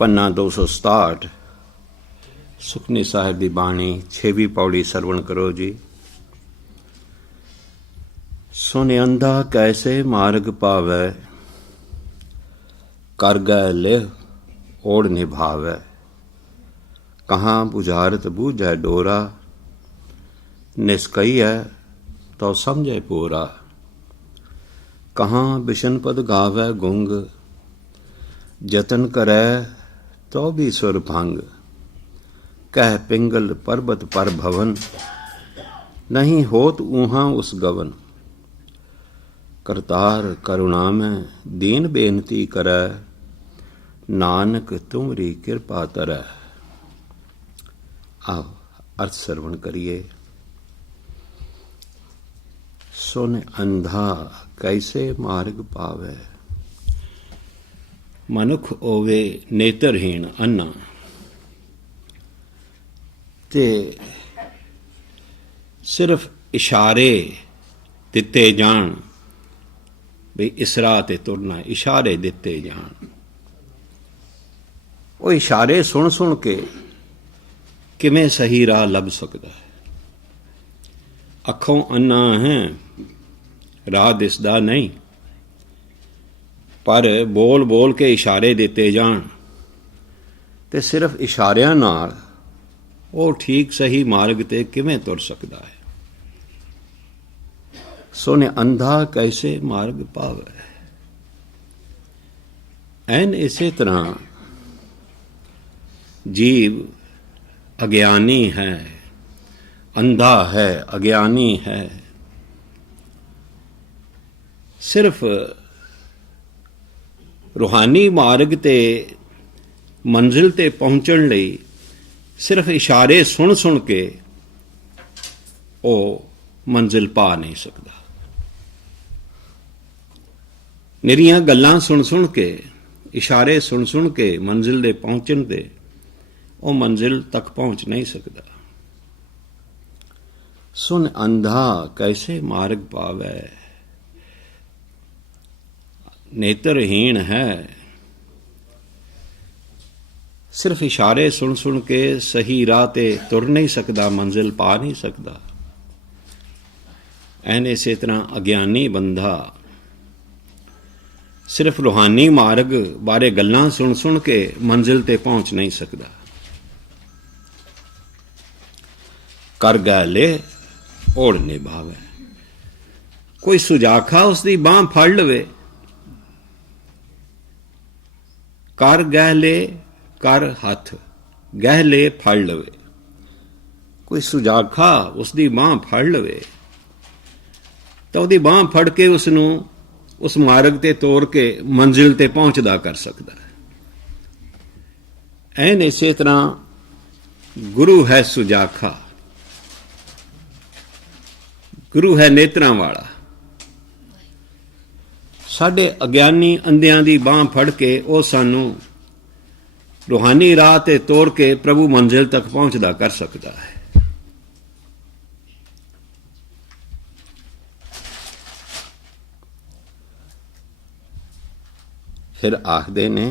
पन्ना 267 सुखनी साहिब की बाणी 6वीं पौड़ी सरवण करो जी। सुन अंधा कैसे मार्ग पावै, कर गए लेह ओढ़ निभावै। कहाँ बुझारत बूझै डोरा, निस्कई है तो समझे पूरा। कहाँ बिशन पद गावै गुंग, जतन करै तो भी सुर भंग। कह पिंगल पर्वत पर भवन, नहीं होत ऊहा उस गवन। करतार करुणा में दीन बेनती करै, नानक तुमरी कृपा तरै। आओ अर्थ श्रवण करिए। सुन अंधा कैसे मार्ग पावै। मनुख होवे नेत्रहीन अन्ना ते सिर्फ इशारे दिते जान, भी इस राह ते तुरना, इशारे दिते जान। वो इशारे सुन सुन के किवें सही राह लभ सकदा है। अखों अन्ना है, राह दिसदा नहीं, पर बोल बोल के इशारे दिते जान ते सिर्फ इशारियां नाल वो ठीक सही मार्ग ते किवें तुर सकदा है। सुन अंधा कैसे मार्ग पावै। ऐन इसे तरह जीव अज्ञानी है, अंधा है, अज्ञानी है। सिर्फ रूहानी मार्ग ते मंजिल ते पहुंचण लई सिर्फ इशारे सुन सुन के वो मंजिल पा नहीं सकता। निरियां गल्लां सुन सुन के, इशारे सुन सुन के मंजिल दे पहुंचण ते वो मंजिल तक पहुंच नहीं सकता। सुन अंधा कैसे मार्ग पावै। नेत्रहीन है, सिर्फ इशारे सुन सुन के सही राह ते तुर नहीं सकता, मंजिल पा नहीं सकता। ऐन इसे तरह अज्ञानी बंदा सिर्फ रूहानी मार्ग बारे गल्लां सुन सुन के मंजिल ते पहुंच नहीं सकता। कर गए ले ओढ़ निभावे। कोई सुजाखा उसकी बांह फड़ लवे, कर गहले कर हथ, गहले फड़ लवे। कोई सुजाखा उसकी बांह फड़ लवे तो उसकी बांह फड़ के उसनू उस मार्ग ते तोड़ के मंजिल ते पहुंचदा कर सकता है। ऐन इसे तरह गुरु है सुजाखा, गुरु है नेत्रां वाला। साडे अज्ञानी अंधियां दी बांह फड़ के वो सानू रूहानी राह ते तोड़ के प्रभु मंजिल तक पहुंचदा कर सकता है। फिर आखदे ने,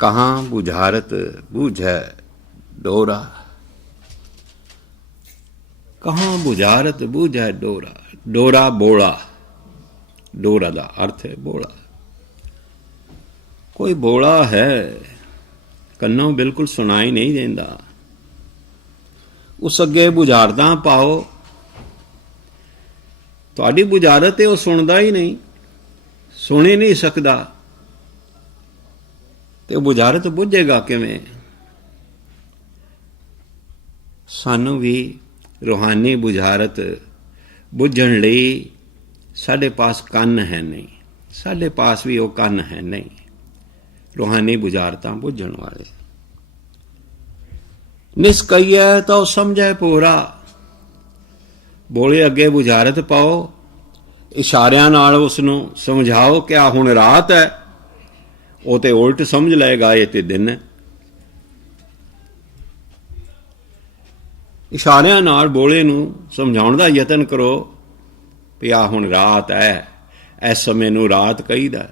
कहाँ बुझारत बूझै डोरा। कहाँ बुझारत बूझै डोरा। डोरा बोला, डोरा का अर्थ है बोला। कोई बोला है, कन्नों बिल्कुल सुनाई नहीं देंदा। उस अगे बुझारतां पाओ, तुहाडी बुझारत है वो सुनदा ही नहीं, सुन ही नहीं सकदा, तो बुझारत बुझेगा किवें। सानू भी रूहानी बुझारत बुझण लई साडे पास कन्न है नहीं, साडे पास भी वो कन्न है नहीं रूहानी बुझारतां बुझण वाले। निस्कईयै तो समझे पूरा। बोले अगे बुझारत पाओ, इशारियां नाल उसनू समझाओ कि आ हुण रात है, वो तो उल्ट समझ लेगा ये तो दिन है। इशारियां नाल बोले नू समझाउण दा यतन करो भी आ हुण रात है, इस समय नू रात कहीदा।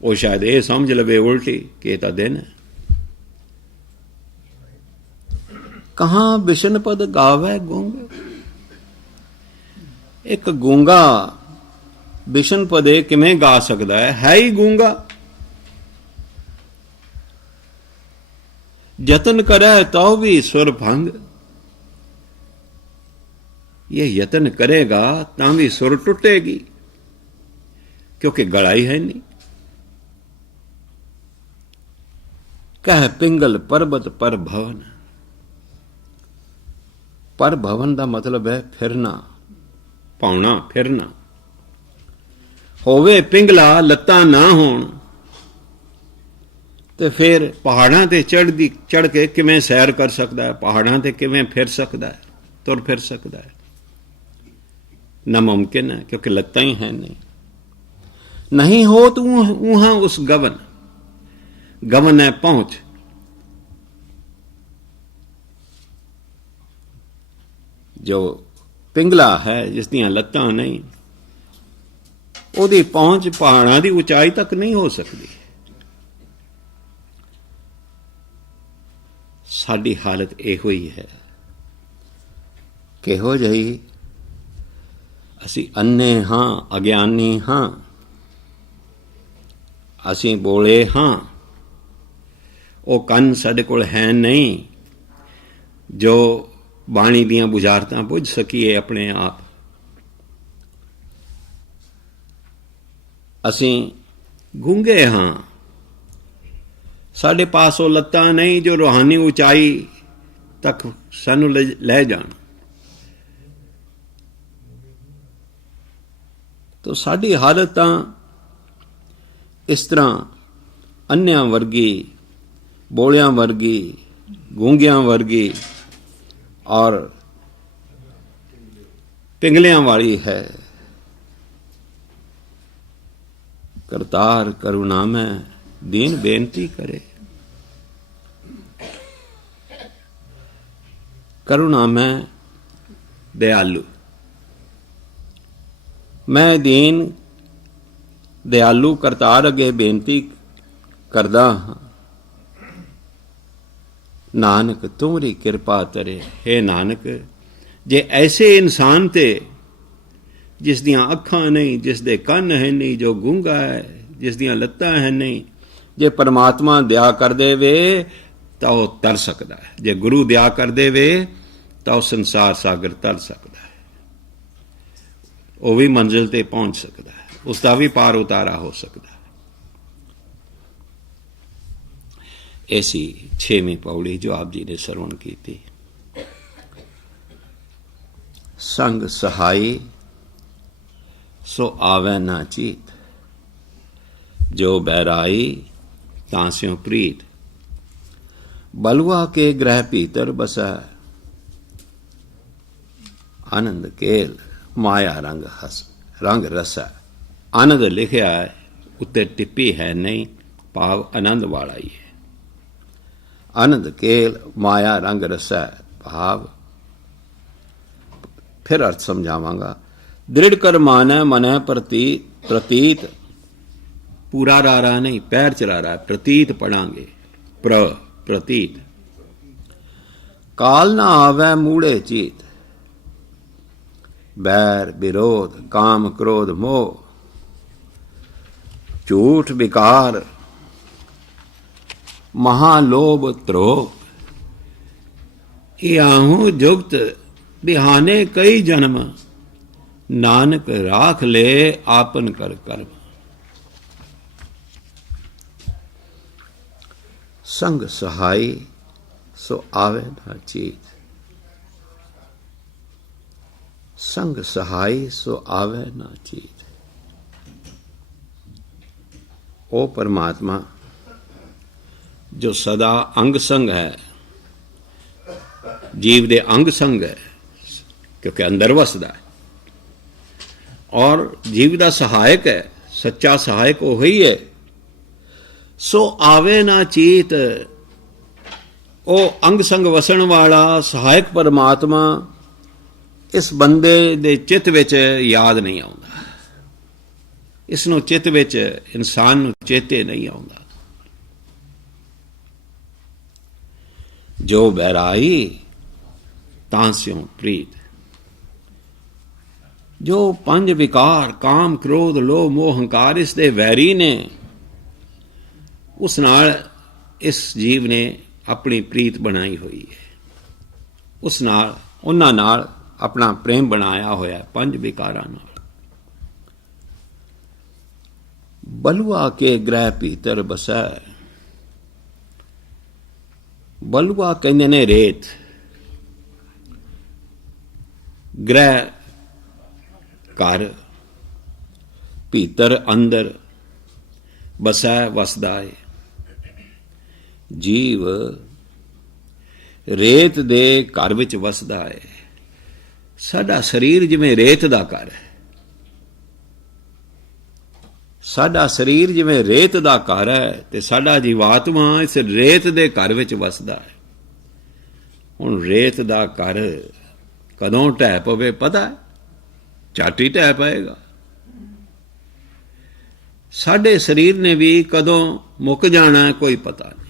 ਉਹ ਸ਼ਾਇਦ ਇਹ ਸਮਝ ਲਵੇ ਉਲਟੀ ਕਿ ਇਹ ਤਾਂ ਦਿਨ ਹੈ। ਕਹਾਂ ਬਿਸ਼ਨ ਪਦ ਗਾਵੇ ਗੂੰਗ, ਇੱਕ ਗੂੰਗਾ ਬਿਸ਼ਨ ਪਦੇ ਕਿਵੇਂ ਗਾ ਸਕਦਾ ਹੈ ਹੀ ਗੂੰਗਾ। यतन करे तो भी सुर भंग, ये यतन करेगा तो भी सुर टूटेगी, क्योंकि गला ही है नहीं। कह पिंगल पर्वत पर भवन, पर भवन का मतलब है फिरना, पाउना फिरना। होवे पिंगला लत्तां ना होण ਤੇ ਫਿਰ ਪਹਾੜਾਂ ਤੇ ਚੜ੍ਹ ਕੇ ਕਿਵੇਂ ਸੈਰ ਕਰ ਸਕਦਾ ਹੈ, ਪਹਾੜਾਂ ਤੇ ਕਿਵੇਂ ਫਿਰ ਸਕਦਾ ਹੈ, ਤੁਰ ਫਿਰ ਸਕਦਾ ਹੈ? ਨਾਮੁਮਕਿਨ ਹੈ, ਕਿਉਂਕਿ ਲੱਤਾਂ ਹੀ ਹੈ ਨਹੀਂ ਹੋ ਤੂੰ ਉਹਾਂ ਉਸ ਗਵਨ ਹੈ ਪਹੁੰਚ। ਜੋ ਪਿੰਗਲਾ ਹੈ, ਜਿਸ ਦੀਆਂ ਲੱਤਾਂ ਨਹੀਂ, ਉਹਦੀ ਪਹੁੰਚ ਪਹਾੜਾਂ ਦੀ ਉਚਾਈ ਤੱਕ ਨਹੀਂ ਹੋ ਸਕਦੀ। ਸਾਡੀ ਹਾਲਤ ਇਹੋ ਹੀ ਹੈ। ਕਿਹੋ ਜਿਹੀ? ਅਸੀਂ ਅੰਨੇ ਹਾਂ, ਅਗਿਆਨੀ ਹਾਂ, ਅਸੀਂ ਬੋਲੇ ਹਾਂ। ਉਹ ਕੰਨ ਸਾਡੇ ਕੋਲ ਹੈ ਨਹੀਂ ਜੋ ਬਾਣੀ ਦੀਆਂ ਬੁਝਾਰਤਾਂ ਬੁੱਝ ਸਕੀਏ ਆਪਣੇ ਆਪ। ਅਸੀਂ ਗੂੰਗੇ ਹਾਂ, ਸਾਡੇ ਪਾਸ ਉਹ ਲੱਤਾਂ ਨਹੀਂ ਜੋ ਰੂਹਾਨੀ ਉਚਾਈ ਤੱਕ ਸਾਨੂੰ ਲੈ ਜਾਣ। ਤਾਂ ਸਾਡੀ ਹਾਲਤ ਤਾਂ ਇਸ ਤਰ੍ਹਾਂ ਅੰਨਿਆਂ ਵਰਗੀ, ਬੋਲਿਆਂ ਵਰਗੀ, ਗੂੰਗਿਆਂ ਵਰਗੀ ਔਰ ਪਿੰਗਲਿਆਂ ਵਾਲੀ ਹੈ। ਕਰਤਾਰ ਕਰੁਣਾਮੈ दीन बेनती करे, करुणा में दयालु। मैं दीन दयालु करतार अगे बेनती करदा हां, नानक तुमरी कृपा तरे। हे नानक, जे ऐसे इंसान ते जिस दियां अखां नहीं, जिस दे कंन है नहीं, जो गूंगा है, जिस दियां लत्तां है नहीं, जे परमात्मा दया कर देवे तो वह तर सकता है। जे गुरु दया कर देवे तो वह संसार सागर तर सकता है, वह भी मंजिल ते पहुंच सकता है, उसका भी पार उतारा हो सकता है। ऐसी 6वीं पौड़ी जो आप जी ने श्रवण की थी। संग सहाई सो आवे ना चीत, जो बैराई तांस्यों प्रीत। बलुआ के ग्रह भीतर बसा, आनंद केल माया रंग रसा। आनंद लिखिया है, उत्ते टिप्पी है नहीं, भाव आनंद वाला ही है। आनंद केल माया रंग रसा भाव। फिर अर्थ समझावांगा। दृढ़ कर माने मने प्रतीत, पूरा रा रहा नहीं, पैर चला रहा है, प्रतीत पढ़ांगे, प्रतीत। काल ना आवे मूढ़े चीत, बैर विरोध काम क्रोध मोह, झूठ विकार महालोभ त्रोह। याहू जुगत बिहाने कई जन्म, नानक राख ले आपन कर कर्म। संग सहाई सो आवे ना चीत, संग सहाई सो आवे ना चीत। ओ परमात्मा जो सदा अंग संग है, जीव दे अंग संग है, क्योंकि अंदर वसदा है, और जीव दा सहायक है, सच्चा सहायक वही है। सो आवे ना चीत, ओ अंग संग वसण वाला सहायक परमात्मा इस बंदे दे चित विच याद नहीं आउंदा। ਇਸ ਨੂੰ ਚਿੱਤ ਵਿੱਚ ਇਨਸਾਨ ਨੂੰ ਚੇਤੇ ਨਹੀਂ ਆਉਂਦਾ। ਜੋ ਬਹਿਰਾਈ ਤਾਂ ਸਿਉ ਪ੍ਰੀਤ। ਜੋ ਪੰਜ ਵਿਕਾਰ ਕਾਮ ਕ੍ਰੋਧ ਲੋਭ ਮੋਹ ਹੰਕਾਰ ਇਸ ਦੇ ਵੈਰੀ ਨੇ, ਉਸ ਨਾਲ ਇਸ ਜੀਵ ਨੇ ਆਪਣੀ ਪ੍ਰੀਤ ਬਣਾਈ ਹੋਈ ਹੈ। ਉਸ ਨਾਲ ਉਹਨਾਂ ਨਾਲ ਆਪਣਾ ਪ੍ਰੇਮ ਬਣਾਇਆ ਹੋਇਆ ਪੰਜ ਵਿਕਾਰਾਂ ਨਾਲ। ਬਲੂਆ ਕੇ ਗ੍ਰਹਿ ਭੀਤਰ ਬਸੈ। ਬਲੂਆ ਕਹਿੰਦੇ ਨੇ ਰੇਤ, ਗ੍ਰਹਿ ਘਰ, ਭੀਤਰ ਅੰਦਰ, ਬਸੈ ਵਸਦਾ ਹੈ। ਜੀਵ ਰੇਤ ਦੇ ਘਰ ਵਿੱਚ ਵਸਦਾ ਹੈ। ਸਾਡਾ ਸਰੀਰ ਜਿਵੇਂ ਰੇਤ ਦਾ ਘਰ ਹੈ। ਸਾਡਾ ਸਰੀਰ ਜਿਵੇਂ ਰੇਤ ਦਾ ਘਰ ਹੈ ਤੇ ਸਾਡਾ ਜੀਵਾਤਮਾ ਇਸ ਰੇਤ ਦੇ ਘਰ ਵਿੱਚ ਵਸਦਾ ਹੈ। ਹੁਣ ਰੇਤ ਦਾ ਘਰ ਕਦੋਂ ਢਹਿ ਪਵੇ ਪਤਾ ਹੈ? ਝੱਟ ਹੀ ਢਹਿ ਪਏਗਾ। ਸਾਡੇ ਸਰੀਰ ਨੇ ਵੀ ਕਦੋਂ ਮੁੱਕ ਜਾਣਾ ਕੋਈ ਪਤਾ ਨਹੀਂ।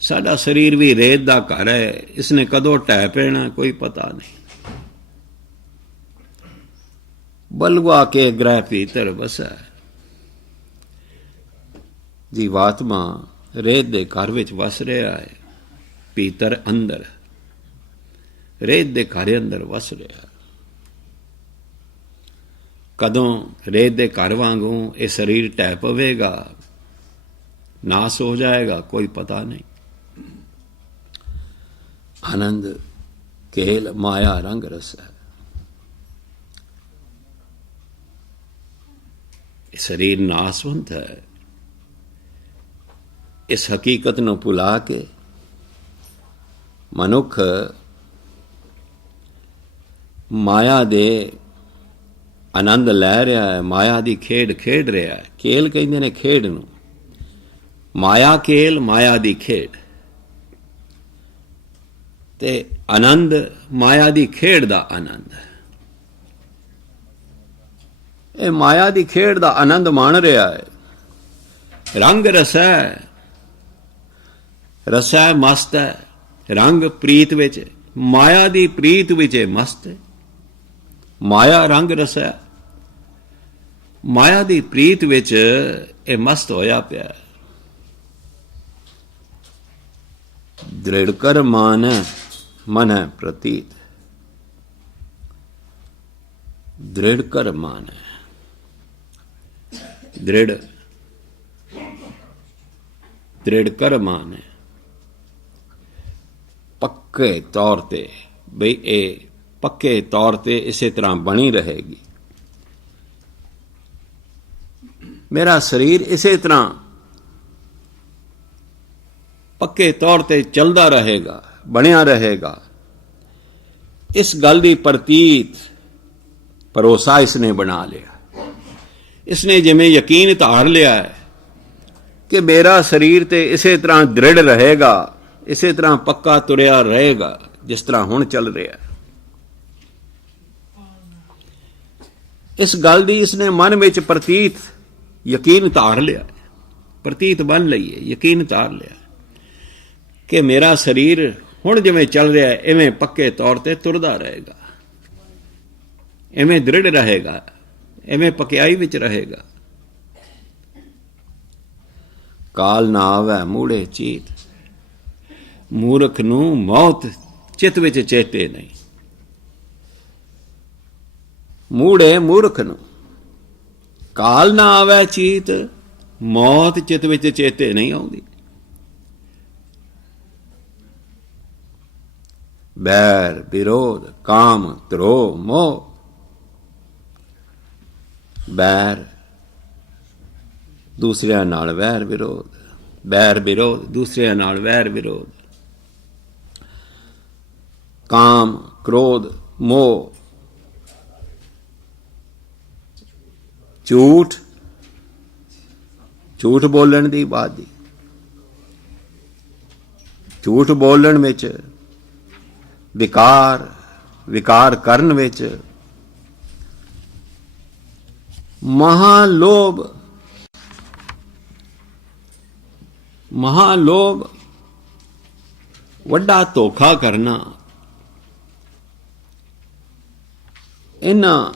ਸਾਡਾ ਸਰੀਰ ਵੀ ਰੇਤ ਦਾ ਘਰ ਹੈ, ਇਸਨੇ ਕਦੋਂ ਢਹਿ ਪੈਣਾ ਕੋਈ ਪਤਾ ਨਹੀਂ। ਬਲਵਾ ਕੇ ਗ੍ਰਹਿ ਭੀਤਰ ਵਸੈ। ਜੀਵਾਤਮਾ ਰੇਤ ਦੇ ਘਰ ਵਿੱਚ ਵਸ ਰਿਹਾ ਹੈ। ਭੀਤਰ ਅੰਦਰ, ਰੇਤ ਦੇ ਘਰ ਅੰਦਰ ਵਸ ਰਿਹਾ ਹੈ। ਕਦੋਂ ਰੇਤ ਦੇ ਘਰ ਵਾਂਗੂ ਇਹ ਸਰੀਰ ਢਹਿ ਪਵੇਗਾ, ਨਾਸ ਹੋ ਜਾਏਗਾ ਕੋਈ ਪਤਾ ਨਹੀਂ। ਆਨੰਦ ਕੇਲ ਮਾਇਆ ਰੰਗ ਰਸ ਹੈ। ਇਹ ਸਰੀਰ ਨਾਸਵੰਤ ਹੈ। ਇਸ ਹਕੀਕਤ ਨੂੰ ਭੁਲਾ ਕੇ ਮਨੁੱਖ ਮਾਇਆ ਦੇ ਆਨੰਦ ਲੈ ਰਿਹਾ ਹੈ, ਮਾਇਆ ਦੀ ਖੇਡ ਖੇਡ ਰਿਹਾ ਹੈ। ਖੇਲ ਕਹਿੰਦੇ ਨੇ ਖੇਡ ਨੂੰ, ਮਾਇਆ ਖੇਲ, ਮਾਇਆ ਦੀ ਖੇਡ। ਤੇ ਆਨੰਦ ਮਾਇਆ ਦੀ ਖੇਡ ਦਾ ਆਨੰਦ। ਇਹ ਮਾਇਆ ਦੀ ਖੇਡ ਦਾ ਆਨੰਦ ਮਾਣ ਰਿਹਾ ਹੈ। ਰੰਗ ਰਸੈ, ਰਸੈ ਮਸਤ ਹੈ। ਰੰਗ ਪ੍ਰੀਤ ਵਿੱਚ, ਮਾਇਆ ਦੀ ਪ੍ਰੀਤ ਵਿੱਚ ਮਸਤ ਹੈ। ਮਾਇਆ ਰੰਗ ਰਸੈ, ਮਾਇਆ ਦੀ ਪ੍ਰੀਤ ਵਿੱਚ ਇਹ ਮਸਤ ਹੋਇਆ ਪਿਆ। ਦ੍ਰਿੜ ਕਰ ਮਾਨ ਮਨ ਹੈ ਪ੍ਰਤੀਤ। ਦ੍ਰਿੜ ਕਰ ਮਾਨ ਹੈ। ਦ੍ਰਿੜ, ਦ੍ਰਿੜ ਕਰ ਮਾਨ ਹੈ। ਪੱਕੇ ਤੌਰ ਤੇ ਬਈ ਇਹ ਪੱਕੇ ਤੌਰ ਤੇ ਇਸੇ ਤਰ੍ਹਾਂ ਬਣੀ ਰਹੇਗੀ। ਮੇਰਾ ਸਰੀਰ ਇਸੇ ਤਰ੍ਹਾਂ ਪੱਕੇ ਤੌਰ ਤੇ ਚੱਲਦਾ ਰਹੇਗਾ, ਬਣਿਆ ਰਹੇਗਾ। ਇਸ ਗੱਲ ਦੀ ਪ੍ਰਤੀਤ ਭਰੋਸਾ ਇਸਨੇ ਬਣਾ ਲਿਆ। ਇਸਨੇ ਜਿਵੇਂ ਯਕੀਨ ਧਾਰ ਲਿਆ ਹੈ ਕਿ ਮੇਰਾ ਸਰੀਰ ਤੇ ਇਸੇ ਤਰ੍ਹਾਂ ਦ੍ਰਿੜ ਰਹੇਗਾ, ਇਸੇ ਤਰ੍ਹਾਂ ਪੱਕਾ ਤੁਰਿਆ ਰਹੇਗਾ ਜਿਸ ਤਰ੍ਹਾਂ ਹੁਣ ਚੱਲ ਰਿਹਾ। ਇਸ ਗੱਲ ਦੀ ਇਸਨੇ ਮਨ ਵਿੱਚ ਪ੍ਰਤੀਤ ਯਕੀਨ ਧਾਰ ਲਿਆ, ਪ੍ਰਤੀਤ ਬਣ ਲਈ ਹੈ, ਯਕੀਨ ਧਾਰ ਲਿਆ ਕਿ ਮੇਰਾ ਸਰੀਰ ਹੁਣ ਜਿਵੇਂ ਚੱਲ ਰਿਹਾ ਹੈ ਇਵੇਂ ਪੱਕੇ ਤੌਰ ਤੇ ਤੁਰਦਾ ਰਹੇਗਾ, ਇਵੇਂ ਦ੍ਰਿੜ ਰਹੇਗਾ, ਇਵੇਂ ਪਕਿਆਈ ਵਿੱਚ ਰਹੇਗਾ। ਕਾਲ ਨਾ ਆਵੈ ਮੂੜੇ ਚੀਤ। ਮੂਰਖ ਨੂੰ ਮੌਤ ਚਿੱਤ ਵਿੱਚ ਚੇਤੇ ਨਹੀਂ। ਮੂੜੇ ਮੂਰਖ ਨੂੰ ਕਾਲ ਨਾ ਆਵੈ ਚੀਤ, ਮੌਤ ਚਿੱਤ ਵਿੱਚ ਚੇਤੇ ਨਹੀਂ ਆਉਂਦੀ। ਬੈਰ ਵਿਰੋਧ ਕਾਮ ਕ੍ਰੋਧ ਮੋਹ। ਬੈਰ ਦੂਸਰਿਆਂ ਨਾਲ ਵੈਰ ਵਿਰੋਧ, ਬੈਰ ਵਿਰੋਧ ਦੂਸਰਿਆਂ ਨਾਲ ਵੈਰ ਵਿਰੋਧ। ਕਾਮ ਕ੍ਰੋਧ ਮੋਹ। ਝੂਠ, ਝੂਠ ਬੋਲਣ ਦੀ ਬਾਤ ਦੀ। ਝੂਠ ਬੋਲਣ ਵਿੱਚ, ਵਿਕਾਰ, ਵਿਕਾਰ ਕਰਨ ਵਿੱਚ, महालोभ महालोभ ਵੱਡਾ ਧੋਖਾ ਕਰਨਾ, ਇਹਨਾਂ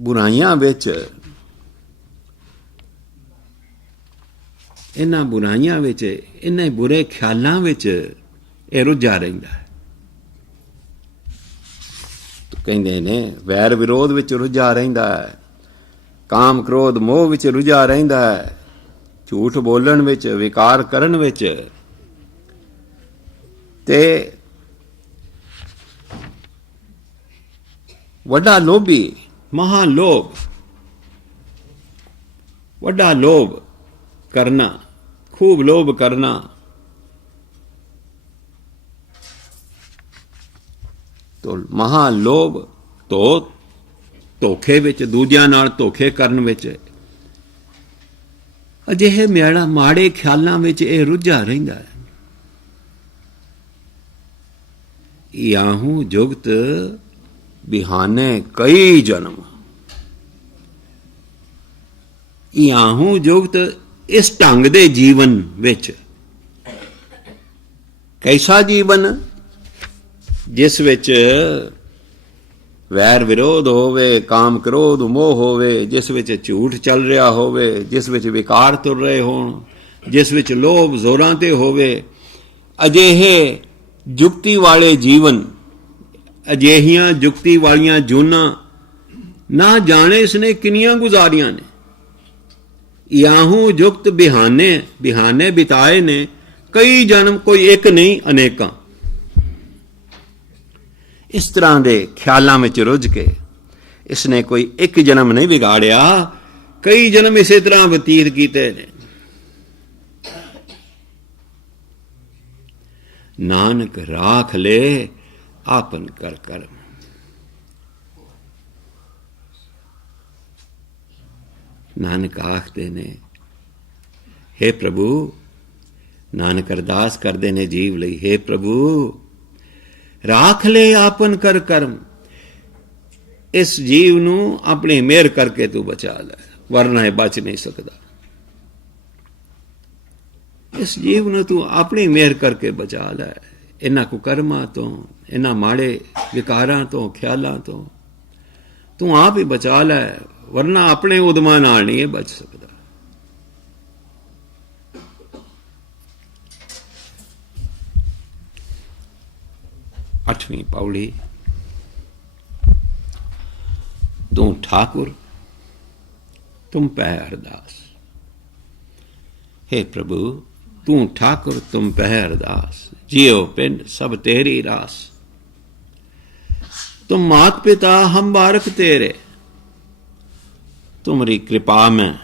ਬੁਰਾਈਆਂ ਵਿੱਚ ਇਹਨਾਂ ਬੁਰੇ ਖਿਆਲਾਂ ਵਿੱਚ ਇਹ ਰੁੱਝਾ ਰਹਿੰਦਾ ਹੈ। ਕਹਿੰਦੇ ਨੇ ਵੈਰ ਵਿਰੋਧ ਵਿੱਚ ਰੁੱਝਾ ਰਹਿੰਦਾ ਹੈ, ਕਾਮ ਕ੍ਰੋਧ ਮੋਹ ਵਿੱਚ ਰੁੱਝਾ ਰਹਿੰਦਾ ਹੈ, ਝੂਠ ਬੋਲਣ ਵਿੱਚ, ਵਿਕਾਰ ਕਰਨ ਵਿੱਚ, ਤੇ ਵੱਡਾ ਲੋਭੀ, ਮਹਾਲੋਭ, ਵੱਡਾ ਲੋਭ ਕਰਨਾ, खूब लोभ करना, तो महालोभ तो ਧੋਖੇ ਵਿੱਚ, ਦੂਜਿਆਂ ਨਾਲ ਧੋਖੇ ਕਰਨ ਵਿੱਚ, ਅਜਿਹੇ ਮਾੜੇ ਖਿਆਲਾਂ ਵਿੱਚ ਇਹ ਰੁੱਝਾ ਰਹਿੰਦਾ ਹੈ। ਯਾਹੂ ਜੁਗਤ ਬਿਹਾਨੇ ਕਈ ਜਨਮ, ਯਾਹੂ ਜੁਗਤ ਇਸ ਢੰਗ ਦੇ ਜੀਵਨ ਵਿੱਚ, ਕੈਸਾ ਜੀਵਨ ਜਿਸ ਵਿੱਚ ਵੈਰ ਵਿਰੋਧ ਹੋਵੇ, ਕਾਮ ਕ੍ਰੋਧ ਮੋਹ ਹੋਵੇ, ਜਿਸ ਵਿੱਚ ਝੂਠ ਚੱਲ ਰਿਹਾ ਹੋਵੇ, ਜਿਸ ਵਿੱਚ ਵਿਕਾਰ ਤੁਰ ਰਹੇ ਹੋਣ, ਜਿਸ ਵਿੱਚ ਲੋਭ ਜ਼ੋਰਾਂ ਤੇ ਹੋਵੇ, ਅਜਿਹੇ ਜੁਗਤੀ ਵਾਲੇ ਜੀਵਨ, ਅਜਿਹੀਆਂ ਜੁਗਤੀ ਵਾਲੀਆਂ ਜੂਨਾਂ ਨਾ ਜਾਣੇ ਇਸਨੇ ਕਿੰਨੀਆਂ ਗੁਜ਼ਾਰੀਆਂ ਨੇ। ਯਾਹੂ ਜੁਗਤ ਬਿਹਾਨੇ ਬਿਤਾਏ ਨੇ ਕਈ ਜਨਮ, ਕੋਈ ਇੱਕ ਨਹੀਂ ਅਨੇਕਾਂ। ਇਸ ਤਰ੍ਹਾਂ ਦੇ ਖਿਆਲਾਂ ਵਿੱਚ ਰੁੱਝ ਕੇ ਇਸਨੇ ਕੋਈ ਇੱਕ ਜਨਮ ਨਹੀਂ ਵਿਗਾੜਿਆ, ਕਈ ਜਨਮ ਇਸੇ ਤਰ੍ਹਾਂ ਬਤੀਤ ਕੀਤੇ ਨੇ। ਨਾਨਕ ਰਾਖ ਲੈ ਆਪਨ ਕਰ ਕਰਮ। ਨਾਨਕ ਆਖਦੇ ਨੇ, ਹੇ ਪ੍ਰਭੂ, ਨਾਨਕ ਅਰਦਾਸ ਕਰਦੇ ਨੇ ਜੀਵ ਲਈ, ਹੇ ਪ੍ਰਭੂ ਰਾਖ ਲੈ ਆਪਨ ਕਰ ਕਰਮ। ਇਸ ਜੀਵ ਨੂੰ ਆਪਣੀ ਮਿਹਰ ਕਰਕੇ ਤੂੰ ਬਚਾ ਲੈ, ਵਰਨਾ ਇਹ ਬਚ ਨਹੀਂ ਸਕਦਾ। ਇਸ ਜੀਵ ਨੂੰ ਤੂੰ ਆਪਣੀ ਮਿਹਰ ਕਰਕੇ ਬਚਾ ਲੈ, ਇਹਨਾਂ ਕੁਕਰਮਾਂ ਤੋਂ, ਇਹਨਾਂ ਮਾੜੇ ਵਿਕਾਰਾਂ ਤੋਂ, ਖਿਆਲਾਂ ਤੋਂ ਤੂੰ ਆਪ ਹੀ ਬਚਾ ਲੈ, ਵਰਨਾ ਆਪਣੇ ਉਦਮਾਂ ਨਾਲ ਨਹੀਂ ਇਹ ਬਚ ਸਕਦਾ। ਅੱਠਵੀਂ ਪੌੜੀ। ਤੂੰ ਠਾਕੁਰ ਤੁਮ ਪੈ ਅਰਦਾਸ। हे प्रभु तू ठाकुर तुम पह अरदास। जियो पिंड सब तेरी रास। तुम मात पिता हम बारक तेरे। तुम्हारी कृपा में,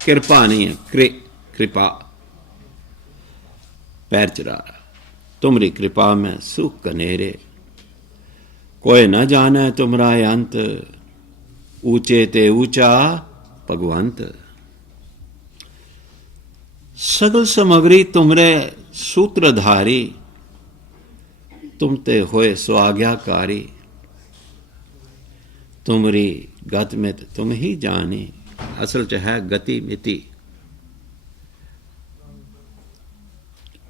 कृपा नहीं है कृपा, पैर चढ़ा रहा, तुम्हारी कृपा में सुख कनेरे। कोई न जाने तुम्हारा अंत, ऊंचे ते ऊंचा भगवंत। सगल सामग्री तुमरे सूत्रधारी, तुम ते होए स्वाज्ञाकारी। तुमरी गत में तुम ही जानी। असल च है गति मिति।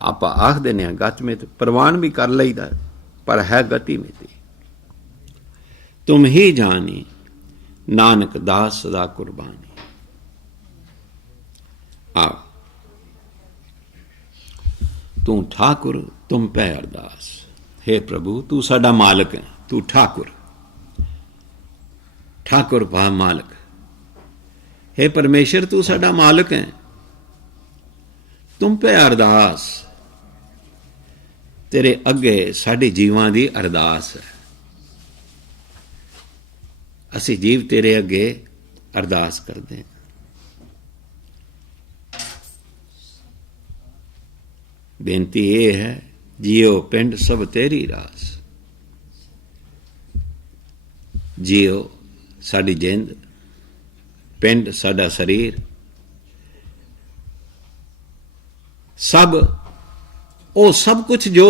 आप आख देने गत में प्रवान भी कर लईदा, पर है गति मिति। तुम ही जानी नानक दास सदा कुर्बानी। आओ तू ठाकुर तुम पै अरदास। हे प्रभु तू साडा मालिक है, तू ठाकुर, ठाकुर भा मालिक। हे परमेश्वर तू साडा मालिक है, तुम पै अरदास। तेरे अगे साडे जीवां दी अरदास है। असी जीव तेरे अगे अरदास करते हैं। बेनती ये है, जियो पिंड सब तेरी रास। जियो साडी जिंद, पिंड साडा शरीर, सब वो सब कुछ जो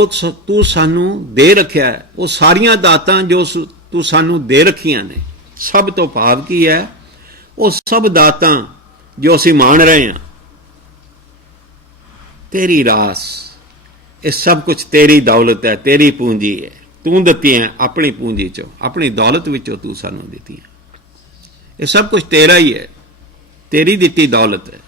तू सानू दे रखिया है, वो सारियां दातां जो तू सानू दे रखियां ने, ਸਭ ਤੋਂ ਭਾਵ ਕੀ ਹੈ? ਉਹ ਸਭ ਦਾਤਾਂ ਜੋ ਅਸੀਂ ਮਾਣ ਰਹੇ ਹਾਂ, ਤੇਰੀ ਰਾਸ, ਇਹ ਸਭ ਕੁਝ ਤੇਰੀ ਦੌਲਤ ਹੈ, ਤੇਰੀ ਪੂੰਜੀ ਹੈ। ਤੂੰ ਦਿੱਤੀ ਹੈ ਆਪਣੀ ਪੂੰਜੀ ਚੋਂ, ਆਪਣੀ ਦੌਲਤ ਵਿੱਚੋਂ ਤੂੰ ਸਾਨੂੰ ਦਿੱਤੀ ਹੈ। ਇਹ ਸਭ ਕੁਝ ਤੇਰਾ ਹੀ ਹੈ, ਤੇਰੀ ਦਿੱਤੀ ਦੌਲਤ ਹੈ।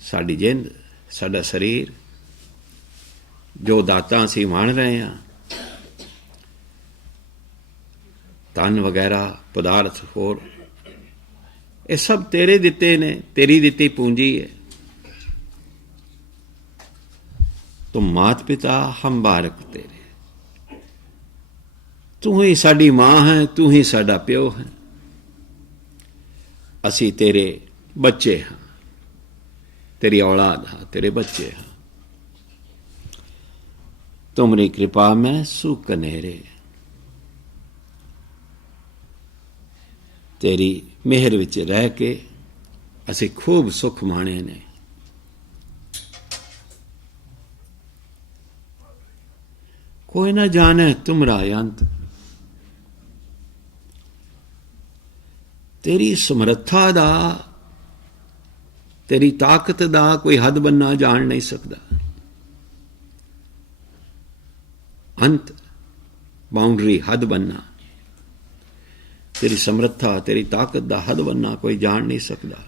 ਸਾਡੀ ਜਿੰਦ, ਸਾਡਾ ਸਰੀਰ, ਜੋ ਦਾਤਾਂ ਅਸੀਂ ਮਾਣ ਰਹੇ ਹਾਂ, ਧਨ ਵਗੈਰਾ, ਪਦਾਰਥ, ਹੋਰ, ਇਹ ਸਭ ਤੇਰੇ ਦਿੱਤੇ ਨੇ, ਤੇਰੀ ਦਿੱਤੀ ਪੂੰਜੀ ਹੈ। ਤੁਮ ਮਾਤ ਪਿਤਾ ਹਮ ਬਾਰਕ ਤੇਰੇ, ਤੂੰ ਹੀ ਸਾਡੀ ਮਾਂ ਹੈ, ਤੂੰ ਹੀ ਸਾਡਾ ਪਿਓ ਹੈ, ਅਸੀਂ ਤੇਰੇ ਬੱਚੇ ਹਾਂ, तेरी औलाद हाँ, तेरे बच्चे हाँ। तुमरी कृपा में सुख कनेरे, तेरी मेहर विच रह के असी खूब सुख माणे ने। कोई ना जाने तुमरा अंत, तेरी समर्था दा, तेरी ताकत दा कोई हद बन्ना जान नहीं सकता। अंत, बाउंड्री, हद बनना, तेरी समर्था, तेरी ताकत दा हद बनना कोई जान नहीं सकता।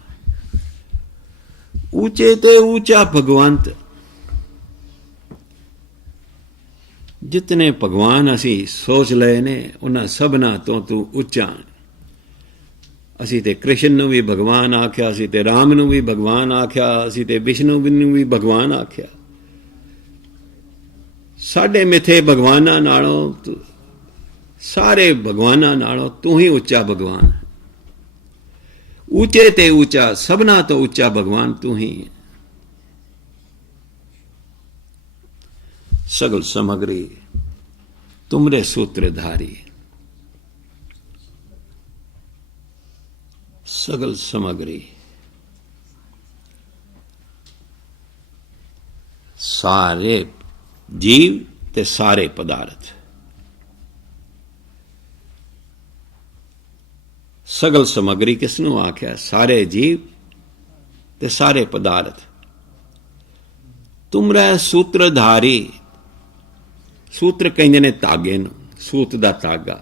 ऊंचे ते ऊंचा भगवंत, जितने भगवान असी सोच लए ने उन्हां सबना तो तू उच्चा। असी ते कृष्ण नूं भी भगवान आख्या, असी ते राम नूं भी भगवान आख्या, असी ते विष्णु नूं भी भगवान आख्या। साडे मिथे भगवानां नालों, सारे भगवानां नालों तू ही उच्चा भगवान है। ऊंचे ते ऊंचा, सबना तो उच्चा भगवान तू ही है। सगल सामग्री तुमरे सूत्रधारी, सगल सामग्री, सारे जीव ते सारे पदार्थ, सगल सामग्री किसनों आख्या? सारे जीव ते सारे पदार्थ। तुमरा सूत्रधारी, सूत्र कहते ने धागे नूं, सूत दा धागा,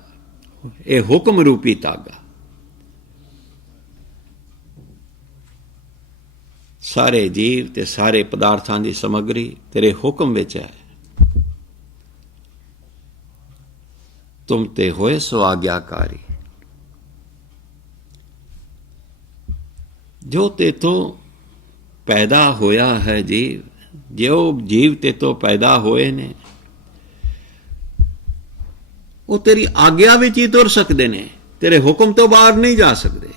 यह हुक्म रूपी धागा। सारे जीव ते सारे पदार्थां दी समग्री तेरे हुक्म विच है। तुम ते होए सो आज्ञाकारी, जो ते तो पैदा होया है जीव, जो जीव ते तो पैदा होए ने, वो तेरी आज्ञा विच ही तुर सकते ने, तेरे हुक्म तो बाहर नहीं जा सकते,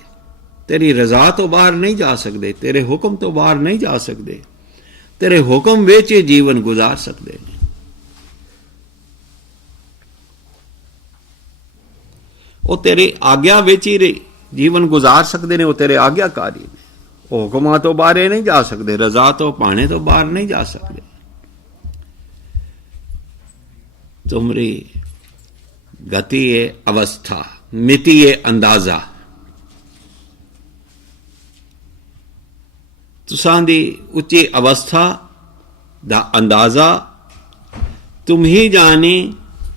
तेरी रजा तो बाहर नहीं जा सकते, तेरे हुक्म तो बाहर नहीं जा सकते, तेरे हुक्म विच ही जीवन गुजार सकते हैं। वो तेरी आज्ञा विच ही जीवन गुजार सकते हैं, वो तेरे आज्ञाकारी ने। वो हुक्मां तो बाहर नहीं जा सकते, रजा तो पाने तो बाहर नहीं जा सकते। तुमरी गति है अवस्था, मिति है अंदाजा, तुसां दी उच्ची अवस्था दा अंदाजा तुम ही जानी,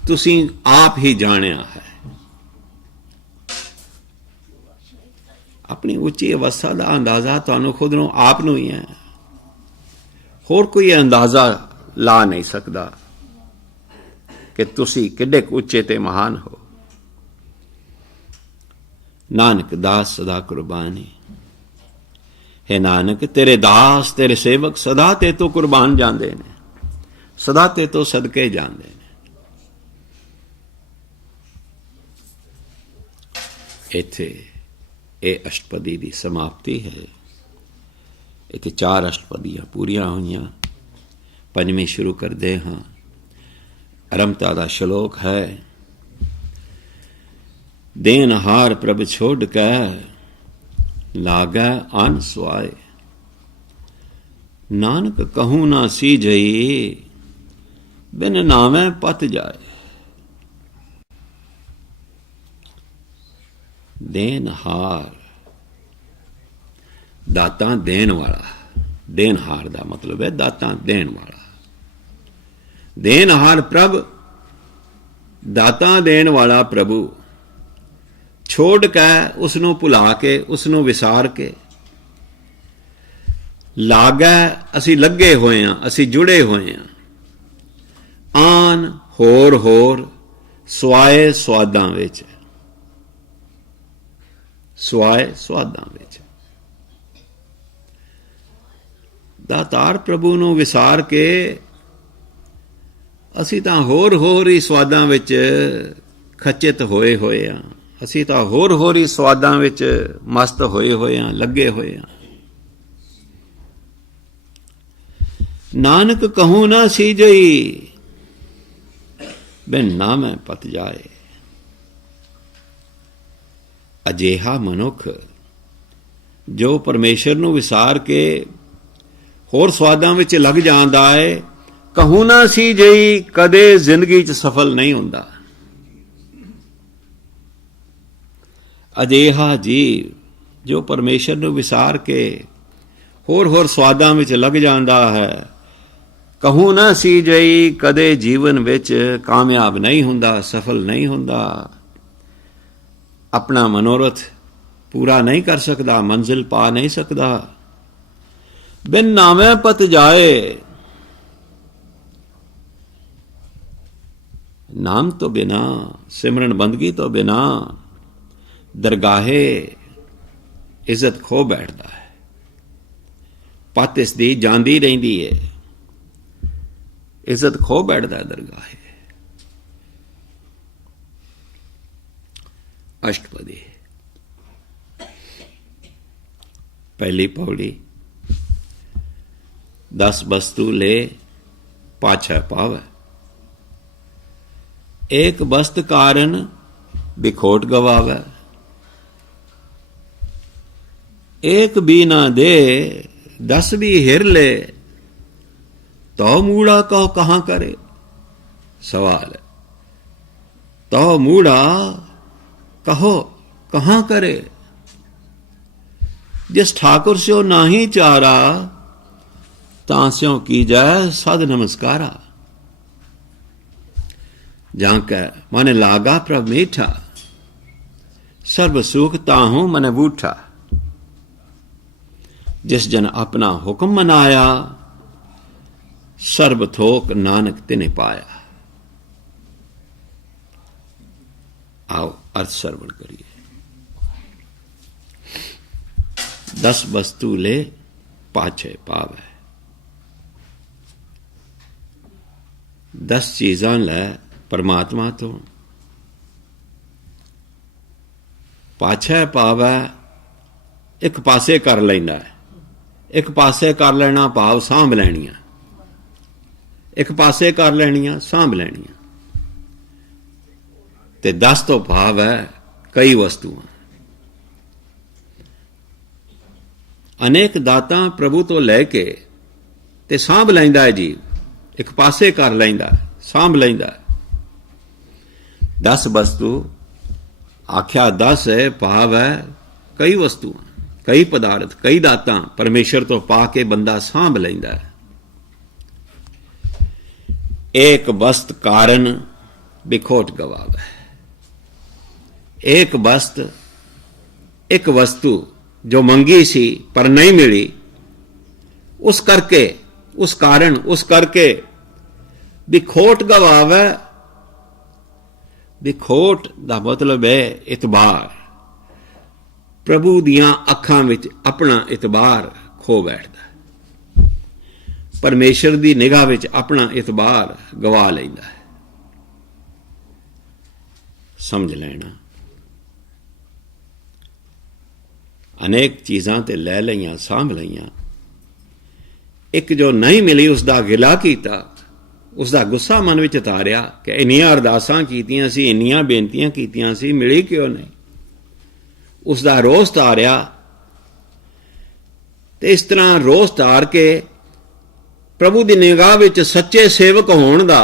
तुसी आप ही जानिया है। अपनी उच्ची अवस्था का अंदाजा तुहानू खुद नू आप नू ही है, होर कोई अंदाजा ला नहीं सकता कि तुसी किड्डे उच्चे ते महान हो। नानक दास सदा कुर्बानी, हे नानक तेरे दास तेरे सेवक सदा ते तो कुर्बान जाते ने, सदा ते तो सदके जाते ने। इत्थे ये अष्टपदी की समाप्ति है। इत्थे 4 अष्टपदियां पूरियां हुईयां, 5वीं शुरू करते हाँ। अरमता का श्लोक है, देनहार प्रभ छोड़ के लागे आन सुआए, नानक कहूँ ना सी जई बिन नामै पत जाए। देनहार, दाता देन वाला, देनहार का मतलब है दाता देन वाला। देनहार प्रभ, दाता देन वाला प्रभु, छोड़ के उसनों भुला के उसनों विसार के लागे असी लगे होए हैं, असी जुड़े होए हैं आन होर होर स्वाए स्वादां विच, स्वाए स्वादां विच। दातार प्रभु नूं विसार के असी तां होर होर ही स्वादां विच खचित होए होए हां, असी तां होर होर ही स्वादां विच मस्त होए होए हां, लगे होए हां। नानक कहूं ना सीजई, बिन नामै पत जाए। अजिहा मनुख जो परमेश्वर नूं विसार के होर स्वादां विच लग जांदा है, कहूं ना सीजई कदे जिंदगी च सफल नहीं हुंदा। अजिहा जीव जो परमेश्वर नूं विसार के होर होर स्वादां विच लग जांदा है, कहूं ना सीजई कदे जीवन विच कामयाब नहीं हुंदा, सफल नहीं हुंदा, अपना मनोरथ पूरा नहीं कर सकता, मंजिल पा नहीं सकता। बिन नामै पत जाए, नाम तो बिना, सिमरन बंदगी तो बिना दरगाहे इज्जत खो बैठता है। पत इसदी जांदी रहिंदी है, इज्जत खो बैठता है दरगाहे। अष्टपदी पहली पौड़ी। 10 वस्तु ले पाछा पावे, एक वस्त कारण बिखोट गवावे। एक भी ना दे 10 भी हिर ले, तो मूड़ा कहो कहां करे। सवाल है, तो मूड़ा कहो कहां करे। जिस ठाकुर स्यो नाही चारा, तां स्यों की जाए सद नमस्कारा। जाके माने लागा प्रभ मीठा, सर्व सुख ताहू मन बूठा। जिस जन अपना हुक्म मनाया, सर्ब थोक नानक तिने पाया। आओ अर्थ श्रवण करिए। 10 वस्तु ले पाछे पावे, 10 चीज़ां लै परमात्मा तो पाछे पावे। एक पासे कर लैंदा है, एक पासे कर लेना भाव सांभ लैणियां, एक पासे कर लैणियां सांभ लैणियां। ते 10 तो भाव है कई वस्तुआं। अनेक दातां प्रभु तो लैके ते सांभ लैंदा है जीव, एक पासे कर लैंदा, सांभ लैंदा है। 10 वस्तु आख्या 10 है, भाव है कई वस्तुआं, कई पदार्थ, कई दातां परमेश्वर तो पा के बंदा सांभ लैंदा है। एक वस्त कारण बिखोट गवावे। एक वस्त, एक वस्तु जो मंगी सी पर नहीं मिली, उस करके, उस कारण, उस करके बिखोट गवावे। बिखोट दा मतलब है इतबार। प्रभु दियां अखां विच अपना इतबार खो बैठदा है, परमेश्वर दी निगाह विच अपना इतबार गवा लैंदा है। समझ लेना, अनेक चीज़ां ते लै लईयां, सांभ लईयां, एक जो नहीं मिली उसका गिला कीता, उसका गुस्सा मन विच तारिया कि इन्नियां अरदासां कीतियां सी, इन्नियां बेनतियां कीतियां सी, मिली क्यों नहीं। उसका रोष तारिया, ते इस तरह रोष तार के ਪ੍ਰਭੂ ਦੀ ਨਿਗਾਹ ਵਿੱਚ ਸੱਚੇ ਸੇਵਕ ਹੋਣ ਦਾ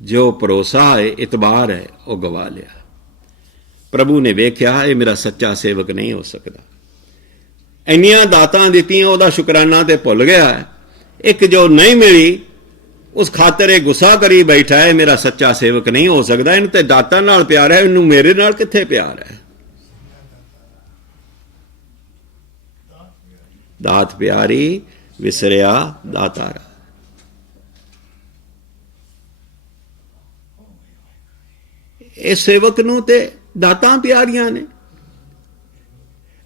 ਜੋ ਭਰੋਸਾ ਹੈ, ਇਤਬਾਰ ਹੈ, ਉਹ ਗਵਾ ਲਿਆ। ਪ੍ਰਭੂ ਨੇ ਵੇਖਿਆ ਇਹ ਮੇਰਾ ਸੱਚਾ ਸੇਵਕ ਨਹੀਂ ਹੋ ਸਕਦਾ। ਇੰਨੀਆਂ ਦਾਤਾਂ ਦਿੱਤੀਆਂ, ਉਹਦਾ ਸ਼ੁਕਰਾਨਾ ਤੇ ਭੁੱਲ ਗਿਆ ਹੈ। ਇੱਕ ਜੋ ਨਹੀਂ ਮਿਲੀ ਉਸ ਖਾਤਰ ਇਹ ਗੁੱਸਾ ਕਰੀ ਬੈਠਾ ਹੈ, ਮੇਰਾ ਸੱਚਾ ਸੇਵਕ ਨਹੀਂ ਹੋ ਸਕਦਾ। ਇਹਨੂੰ ਤੇ ਦਾਤਾਂ ਨਾਲ ਪਿਆਰ ਹੈ, ਇਹਨੂੰ ਮੇਰੇ ਨਾਲ ਕਿੱਥੇ ਪਿਆਰ ਹੈ। ਦਾਤ ਪਿਆਰੀ ਵਿਸਰਿਆ ਦਾਤਾਰਾ। ਇਸ ਸੇਵਕ ਨੂੰ ਤੇ ਦਾਤਾਂ ਪਿਆਰੀਆਂ ਨੇ।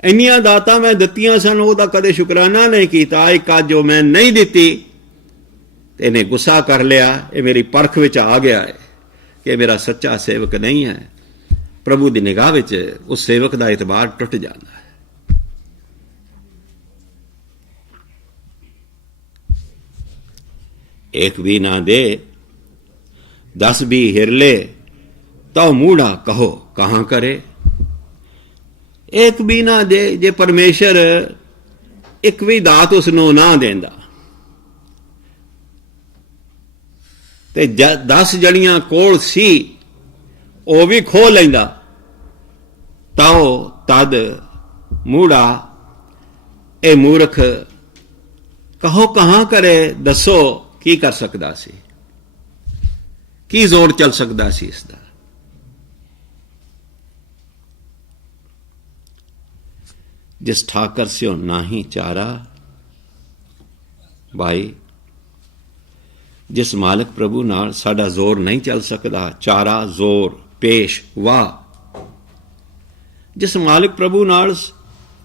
ਇੰਨੀਆਂ ਦਾਤਾਂ ਮੈਂ ਦਿੱਤੀਆਂ ਸਨ, ਉਹਦਾ ਕਦੇ ਸ਼ੁਕਰਾਨਾ ਨਹੀਂ ਕੀਤਾ। ਇੱਕ ਅੱਜ ਜੋ ਮੈਂ ਨਹੀਂ ਦਿੱਤੀ ਤੇ ਇਹਨੇ ਗੁੱਸਾ ਕਰ ਲਿਆ। ਇਹ ਮੇਰੀ ਪਰਖ ਵਿੱਚ ਆ ਗਿਆ ਹੈ ਕਿ ਮੇਰਾ ਸੱਚਾ ਸੇਵਕ ਨਹੀਂ ਹੈ। ਪ੍ਰਭੂ ਦੀ ਨਿਗਾਹ ਵਿੱਚ ਉਸ ਸੇਵਕ ਦਾ ਇਤਬਾਰ ਟੁੱਟ ਜਾਂਦਾ ਹੈ। एक भी ना दे 10 भी हिरले तो मूढ़ा कहो कहां करे। एक भी ना दे, जे परमेश्वर एक भी दात उसनों ना देंदा ते 10 जड़ियां कोल सी ਉਹ ਵੀ ਖੋਹ ਲੈਂਦਾ ਤਾਂ ਤਦ ਮੂੜਾ ਇਹ ਮੂਰਖ ਕਹੋ ਕਹਾਂ ਕਰੇ। ਦੱਸੋ ਕੀ ਕਰ ਸਕਦਾ ਸੀ, ਕੀ ਜ਼ੋਰ ਚੱਲ ਸਕਦਾ ਸੀ ਇਸ ਦਾ। ਜਿਸ ਠਾਕਰ ਸਿਓ ਨਾਹੀ ਚਾਰਾ ਭਾਈ, ਜਿਸ ਮਾਲਕ ਪ੍ਰਭੂ ਨਾਲ ਸਾਡਾ ਜ਼ੋਰ ਨਹੀਂ ਚੱਲ ਸਕਦਾ। ਚਾਰਾ ਜ਼ੋਰ, ਪੇਸ਼, ਵਾਹ। ਜਿਸ ਮਾਲਕ ਪ੍ਰਭੂ ਨਾਲ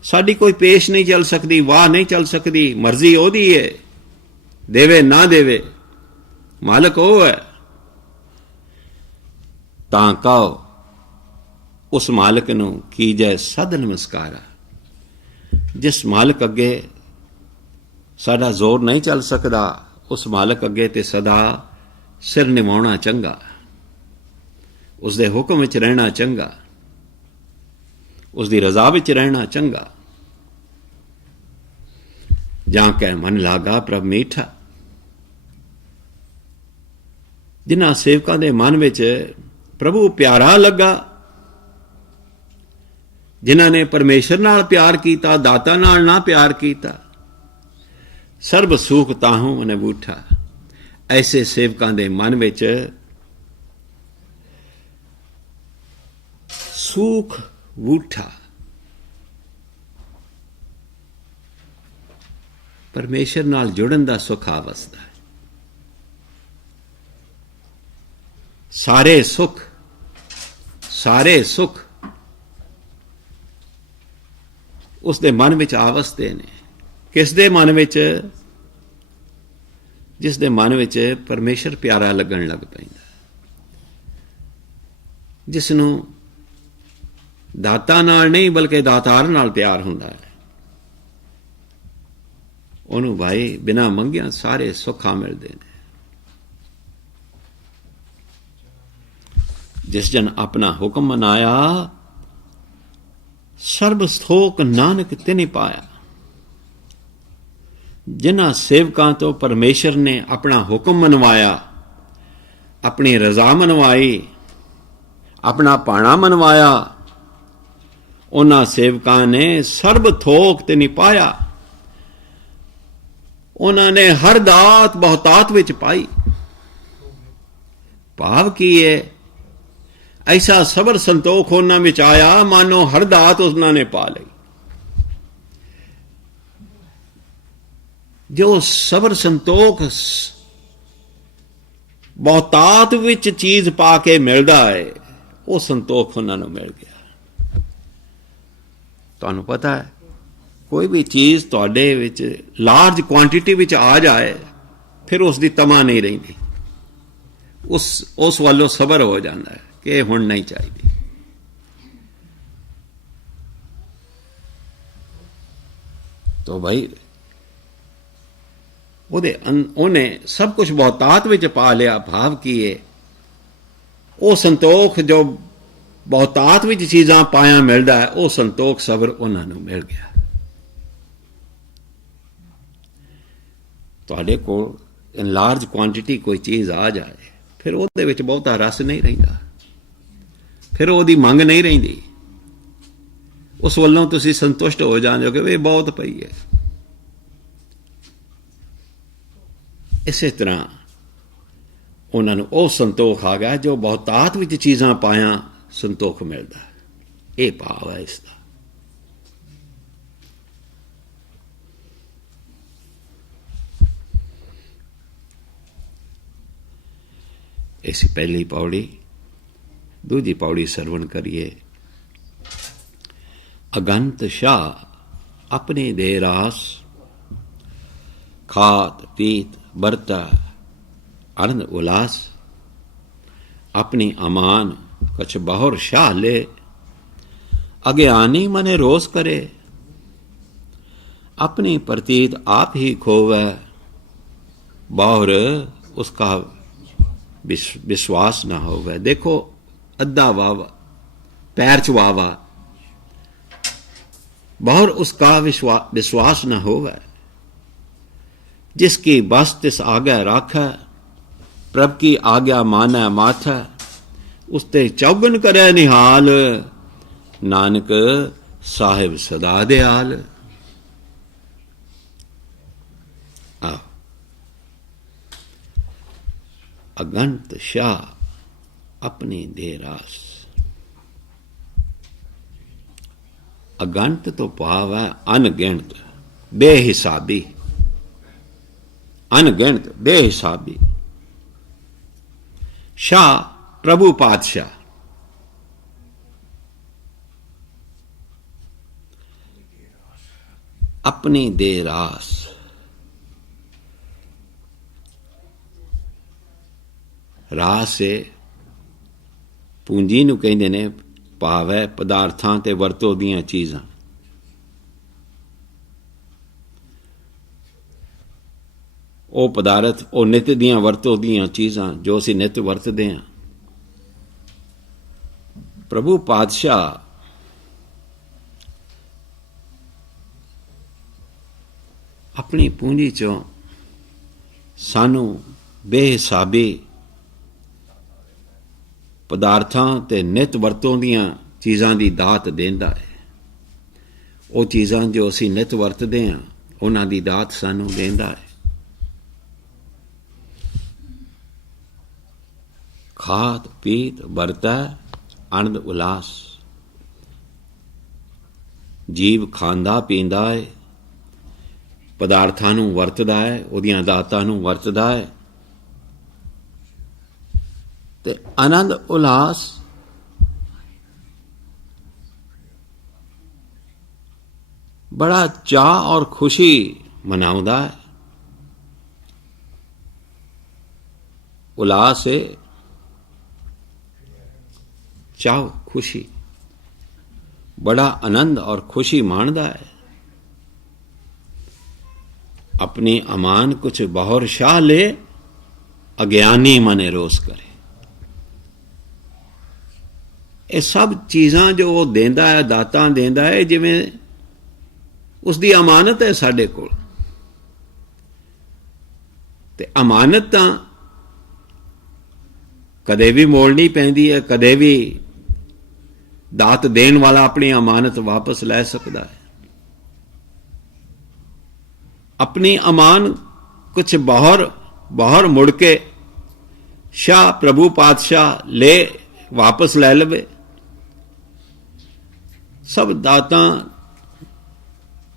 ਸਾਡੀ ਕੋਈ ਪੇਸ਼ ਨਹੀਂ ਚੱਲ ਸਕਦੀ, ਵਾਹ ਨਹੀਂ ਚੱਲ ਸਕਦੀ। ਮਰਜ਼ੀ ਉਹਦੀ ਹੈ, ਦੇਵੇ ਨਾ ਦੇਵੇ, ਮਾਲਕ ਉਹ ਹੈ। ਤਾਂ ਕਹੋ ਉਸ ਮਾਲਕ ਨੂੰ ਕੀਜੈ ਸਦ ਨਮਸਕਾਰਾ। ਜਿਸ ਮਾਲਕ ਅੱਗੇ ਸਾਡਾ ਜ਼ੋਰ ਨਹੀਂ ਚੱਲ ਸਕਦਾ, ਉਸ ਮਾਲਕ ਅੱਗੇ ਤੇ ਸਦਾ ਸਿਰ ਨਿਵਾਉਣਾ ਚੰਗਾ, ਉਸ ਦੇ ਹੁਕਮ ਵਿੱਚ ਰਹਿਣਾ ਚੰਗਾ, ਉਸ ਦੀ ਰਜ਼ਾ ਵਿੱਚ ਰਹਿਣਾ ਚੰਗਾ। ਜਾਂ ਕਹਿ ਮਨ ਲਾਗਾ ਪ੍ਰਭ ਮੀਠਾ। ਜਿਨ੍ਹਾਂ ਸੇਵਕਾਂ ਦੇ ਮਨ ਵਿੱਚ ਪ੍ਰਭੂ ਪਿਆਰਾ ਲੱਗਾ, ਜਿਨ੍ਹਾਂ ਨੇ ਪਰਮੇਸ਼ਰ ਨਾਲ ਪਿਆਰ ਕੀਤਾ, ਦਾਤਾ ਨਾਲ ਨਾ ਪਿਆਰ ਕੀਤਾ। ਸਰਬ ਸੁਖ ਤਾਹੂ ਅਨਬੂਠਾ। ਐਸੇ ਸੇਵਕਾਂ ਦੇ ਮਨ ਵਿੱਚ ਸੁਖ ਵੂਠਾ, ਪਰਮੇਸ਼ਰ ਨਾਲ ਜੁੜਨ ਦਾ ਸੁਖ ਆ ਵਸਦਾ ਹੈ। ਸਾਰੇ ਸੁਖ, ਸਾਰੇ ਸੁਖ ਉਸ ਦੇ ਮਨ ਵਿੱਚ ਆ ਵਸਦੇ ਨੇ। ਕਿਸ ਦੇ ਮਨ ਵਿੱਚ? ਜਿਸ ਦੇ ਮਨ ਵਿੱਚ ਪਰਮੇਸ਼ਰ ਪਿਆਰਾ ਲੱਗਣ ਲੱਗ ਪੈਂਦਾ, ਜਿਸ ਨੂੰ ਦਾਤਾ ਨਾਲ ਨਹੀਂ ਬਲਕਿ ਦਾਤਾਰ ਨਾਲ ਪਿਆਰ ਹੁੰਦਾ ਹੈ। ਉਹਨੂੰ ਭਾਈ ਬਿਨਾਂ ਮੰਗਿਆਂ ਸਾਰੇ ਸੁੱਖਾਂ ਮਿਲਦੇ ਨੇ। ਜਿਸ ਜਨ ਆਪਣਾ ਹੁਕਮ ਮਨਾਇਆ, ਸਰਬ ਸਥੋਕ ਨਾਨਕ ਤਿਨਿ ਪਾਇਆ। ਜਿਨ੍ਹਾਂ ਸੇਵਕਾਂ ਤੋਂ ਪਰਮੇਸ਼ਰ ਨੇ ਆਪਣਾ ਹੁਕਮ ਮਨਵਾਇਆ, ਆਪਣੀ ਰਜ਼ਾ ਮਨਵਾਈ, ਆਪਣਾ ਭਾਣਾ ਮਨਵਾਇਆ, ਉਹਨਾਂ ਸੇਵਕਾਂ ਨੇ ਸਰਬ ਥੋਕ ਤਿਨਿ ਪਾਇਆ। ਉਹਨਾਂ ਨੇ ਹਰ ਦਾਤ ਬਹੁਤਾਤ ਵਿੱਚ ਪਾਈ। ਭਾਵ ਕੀ ਹੈ? ਐਸਾ ਸਬਰ ਸੰਤੋਖ ਉਹਨਾਂ ਵਿੱਚ ਆਇਆ ਮਾਨੋ ਹਰ ਦਾਤ ਉਹਨਾਂ ਨੇ ਪਾ ਲਈ। ਜੋ ਸਬਰ ਸੰਤੋਖ ਬਹੁਤਾਤ ਵਿੱਚ ਚੀਜ਼ ਪਾ ਕੇ ਮਿਲਦਾ ਹੈ, ਉਹ ਸੰਤੋਖ ਉਹਨਾਂ ਨੂੰ ਮਿਲ ਗਿਆ। ਤੁਹਾਨੂੰ ਪਤਾ ਹੈ, ਕੋਈ ਵੀ ਚੀਜ਼ ਤੁਹਾਡੇ ਵਿੱਚ ਲਾਰਜ ਕੁਆਂਟੀਟੀ ਵਿੱਚ ਆ ਜਾਏ, ਫਿਰ ਉਸ ਦੀ ਤਮਾ ਨਹੀਂ ਰਹਿੰਦੀ। ਉਸ ਵੱਲੋਂ ਸਬਰ ਹੋ ਜਾਂਦਾ ਹੈ ਕਿ ਇਹ ਹੁਣ ਨਹੀਂ ਚਾਹੀਦੀ। ਤੋ ਭਾਈ ਉਹਨੇ ਸਭ ਕੁਝ ਬਹੁਤਾਤ ਵਿੱਚ ਪਾ ਲਿਆ। ਭਾਵ ਕੀ ਹੈ? ਉਹ ਸੰਤੋਖ ਜੋ ਬਹੁਤਾਤ ਵਿੱਚ ਚੀਜ਼ਾਂ ਪਾਇਆ ਮਿਲਦਾ ਹੈ, ਉਹ ਸੰਤੋਖ ਸਬਰ ਉਹਨਾਂ ਨੂੰ ਮਿਲ ਗਿਆ। ਤੁਹਾਡੇ ਕੋਲ ਇਨ ਲਾਰਜ ਕੁਆਂਟਿਟੀ ਕੋਈ ਚੀਜ਼ ਆ ਜਾਏ, ਫਿਰ ਉਹਦੇ ਵਿੱਚ ਬਹੁਤਾ ਰਸ ਨਹੀਂ ਰਹਿੰਦਾ, ਫਿਰ ਉਹਦੀ ਮੰਗ ਨਹੀਂ ਰਹਿੰਦੀ, ਉਸ ਵੱਲੋਂ ਤੁਸੀਂ ਸੰਤੁਸ਼ਟ ਹੋ ਜਾਂਦੇ ਹੋ ਕਿ ਇਹ ਬਹੁਤ ਪਈ ਹੈ। ਇਸੇ ਤਰ੍ਹਾਂ ਉਹਨਾਂ ਨੂੰ ਉਹ ਸੰਤੋਖ ਆ ਗਿਆ ਜੋ ਬਹੁਤਾਤ ਵਿੱਚ ਚੀਜ਼ਾਂ ਪਾਇਆ ਸੰਤੋਖ ਮਿਲਦਾ। ਇਹ ਭਾਵ ਹੈ ਇਸ ਦਾ। ऐसी पहली पौड़ी। दूजी पौड़ी सरवण करिए। अगंत शाह अपनी दे रास, खात पीत बरता आनंद उल्लास, अपनी अमान कछ बहुर शाह ले, अज्ञानी मने रोस करे, अपनी प्रतीत आप ही खोवे, बहुर उसका विश्वास ना होवे। देखो अद्धा वावा पैर च वावा, बहुर उसका विश्वास न होवे, जिसकी बस तिस आगे राखै, प्रभ की आज्ञा मानै माथै, उसते चौगन करे निहाल, नानक साहिब सदा दयाल। अगंत शाह अपनी दे रास। अगंत तो भाव है अनगिनत, बेहिसाबी, अनगिनत बेहिसाबी। शाह प्रभु पातशाह, अपनी दे रास। ਰਾਸ ਪੂੰਜੀ ਨੂੰ ਕਹਿੰਦੇ ਨੇ, ਭਾਵ ਹੈ ਪਦਾਰਥਾਂ ਤੇ ਵਰਤੋਂ ਦੀਆਂ ਚੀਜ਼ਾਂ। ਉਹ ਪਦਾਰਥ, ਉਹ ਨਿੱਤ ਦੀਆਂ ਵਰਤੋਂ ਦੀਆਂ ਚੀਜ਼ਾਂ ਜੋ ਅਸੀਂ ਨਿੱਤ ਵਰਤਦੇ ਹਾਂ। ਪ੍ਰਭੂ ਪਾਤਸ਼ਾਹ ਆਪਣੀ ਪੂੰਜੀ ਚੋਂ ਸਾਨੂੰ ਬੇਹਿਸਾਬੀ ਪਦਾਰਥਾਂ ਤੇ ਨਿੱਤ ਵਰਤੋਂ ਦੀਆਂ ਚੀਜ਼ਾਂ ਦੀ ਦਾਤ ਦਿੰਦਾ ਹੈ। ਉਹ ਚੀਜ਼ਾਂ ਜੋ ਅਸੀਂ ਨਿੱਤ ਵਰਤਦੇ ਹਾਂ, ਉਹਨਾਂ ਦੀ ਦਾਤ ਸਾਨੂੰ ਦਿੰਦਾ ਹੈ। ਖਾਤ ਪੀਤ ਵਰਤੈ ਆਨੰਦ ਉਲਾਸ। ਜੀਵ ਖਾਂਦਾ ਪੀਂਦਾ ਹੈ, ਪਦਾਰਥਾਂ ਨੂੰ ਵਰਤਦਾ ਹੈ, ਉਹਦੀਆਂ ਦਾਤਾਂ ਨੂੰ ਵਰਤਦਾ ਹੈ, ਤੇ ਆਨੰਦ ਉਲਾਸ ਬੜਾ ਚਾਅ ਔਰ ਖੁਸ਼ੀ ਮਨਾਉਂਦਾ ਹੈ। ਉਲਾਸ ਹੈ ਚਾਅ खुशी, बड़ा आनंद और खुशी मानदा है। अपनी अमान कुछ बहुर शाह ले, अज्ञानी मने रोस करे। ये सब चीज़ां जो वो देंदा है, दातां देंदा है, जिवें उसकी अमानत है साडे कोल। ते अमानत तां कदे भी मोड़नी पैंदी है, कदे भी दात देन वाला अपनी अमानत वापस लै सकता है। अपनी अमान कुछ बाहर मुड़ के शाह प्रभु पातशाह ले वापस लै लवे। सब दातां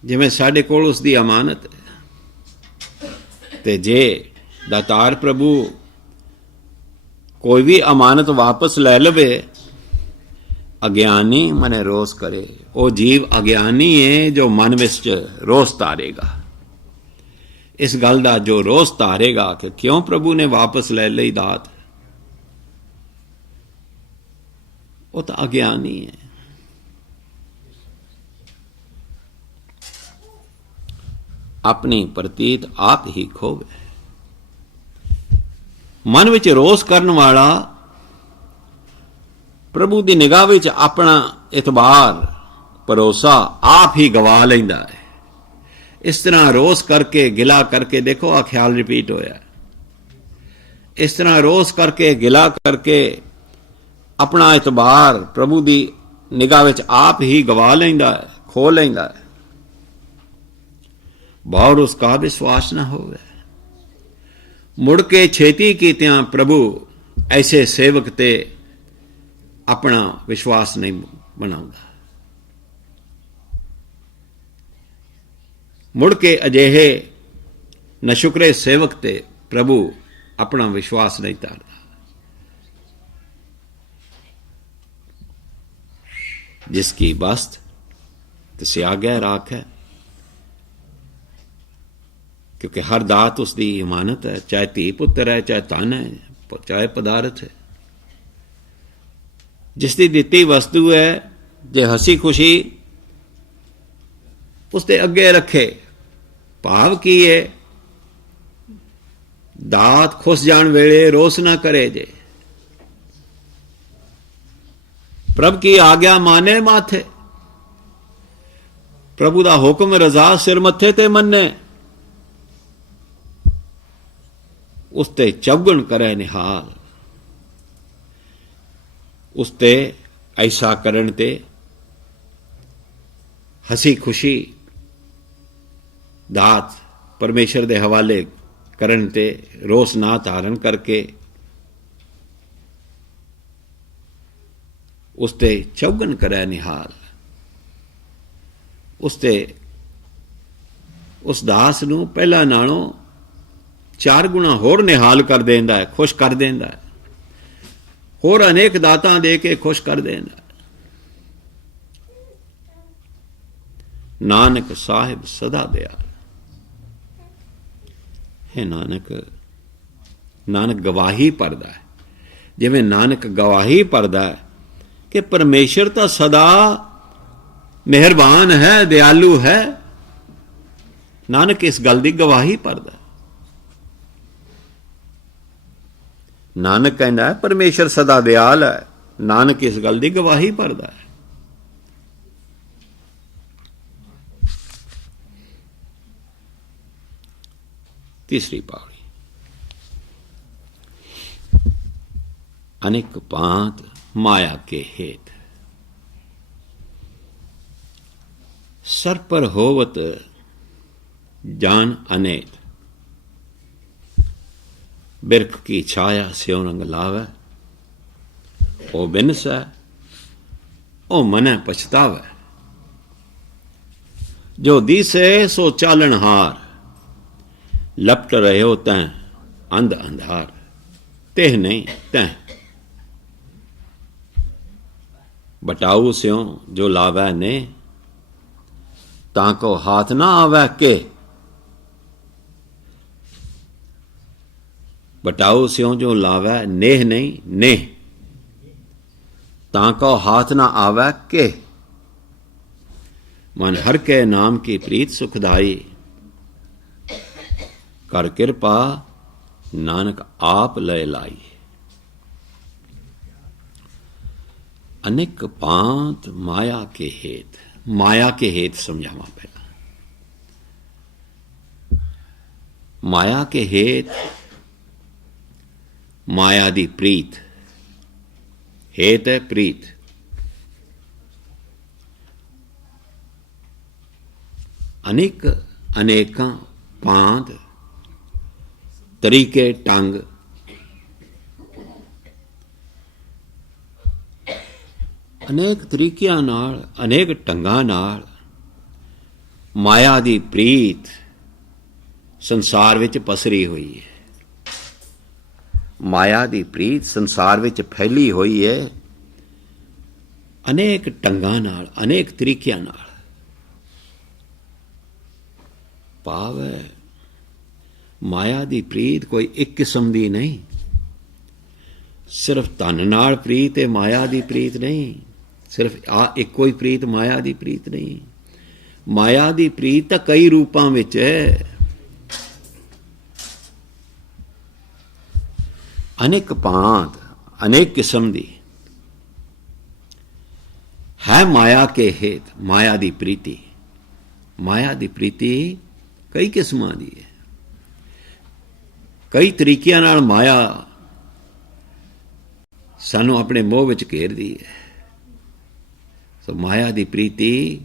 जिवें साडे कोल उसकी अमानत है, ते जे दातार प्रभु कोई भी अमानत वापस लै लवे, अज्ञानी मने रोस करे। वो जीव अज्ञानी है जो मन विच रोस तारेगा। इस गल दा जो रोस तारेगा कि क्यों प्रभु ने वापस ले लई दात, वो तो अज्ञानी है। अपनी प्रतीत आप ही खोवे। मन विच रोस करन वाला प्रभु की निगाह विच अपना इतबार भरोसा आप ही गवा लैंदा है। इस तरह रोस करके गिला करके, देखो आ ख्याल रिपीट होया, इस तरह रोस करके गिला करके अपना इतबार प्रभु की निगाह विच आप ही गवा लैंदा है, खो लैंदा है। और उसका विश्वास न होवे, मुड़ के छेती कीतियां प्रभु ऐसे सेवक ते अपना विश्वास नहीं बनाउंदा। मुड़ के अजिहे नशुकरे सेवक ते प्रभु अपना विश्वास नहीं तारदा। जिसकी बस्त तिसे आज्ञा राख है, क्योंकि हर दात उसकी इमानत है, चाहे धी पुत्र है, चाहे धन है, चाहे पदार्थ है। जिसकी दिती वस्तु है जे हसी खुशी उसके अगे रखे, भाव की है दात खुश जान वेले रोस ना करे जे, प्रभु की आज्ञा माने माथे, प्रभु दा हुक्म रजा सिर मथे ते मन्ने, उसते चौगण करे निहाल, उसते ऐसा करन ते हसी खुशी दात परमेश्वर दे हवाले करन ते रोस ना धारण करके उसते चौगन करे निहाल, उसते उस दास नूं पहला नालों 4 गुणा होर निहाल कर देंदा है, खुश कर देंदा है, होर अनेक दातां दे के खुश कर देंदा है। नानक साहिब सदा दयाल है। नानक गवाही भरदा है, जिवें नानक गवाही भरदा है कि परमेश्वर तो सदा मेहरबान है, दयालु है, नानक इस गल की गवाही भरदा है। नानक कहता है परमेश्वर सदा दयाल है, नानक इस गल की गवाही भरदा है। तीसरी पावड़ी, अनेक पांत माया के हेत, सर पर होवत जान अनेत, बिरख की छाया स्यों रंग लावे, ओ बिनस है ओ मने पछतावे, जो दिसे सो चालन हार, लपट रहे हो तैं अंध अंधार, तेह नहीं तैं, बटाऊ स्यों जो लावै ने, ताको हाथ ना आवे के, बटाऊ स्यों जो लावै नेह नहीं नेह, ताको हाथ ना आवे के, मन हर के नाम की प्रीत सुखदाई, कर कृपा नानक आप लय लाई। अनेक पांत माया के हेत, माया के हेत समझावा पहला। माया के हेत, माया दी प्रीत, हेत है प्रीत। अनेक अनेका पांत तरीके ढंग, अनेक तरीकियां नाल अनेक ढंगां नाल माया दी प्रीत संसार विच पसरी हुई है। माया दी प्रीत संसार विच फैली हुई है, अनेक ढंगां नाल अनेक तरीकियां नाल। भाव है माया दी प्रीत कोई एक किस्म दी नहीं, सिर्फ धन नाल प्रीत है, माया दी प्रीत नहीं। सिर्फ इको ही प्रीत माया दी प्रीत नहीं, माया दी प्रीत तो कई रूपां विच है। अनेक भांत अनेक किस्म दी है माया के हेत। माया दी प्रीति, माया दी प्रीति ਕਈ ਕਿਸਮਾਂ ਦੀ ਹੈ। ਕਈ ਤਰੀਕਿਆਂ ਨਾਲ ਮਾਇਆ ਸਾਨੂੰ ਆਪਣੇ ਮੋਹ ਵਿੱਚ ਘੇਰਦੀ ਹੈ। ਸੋ ਮਾਇਆ ਦੀ ਪ੍ਰੀਤੀ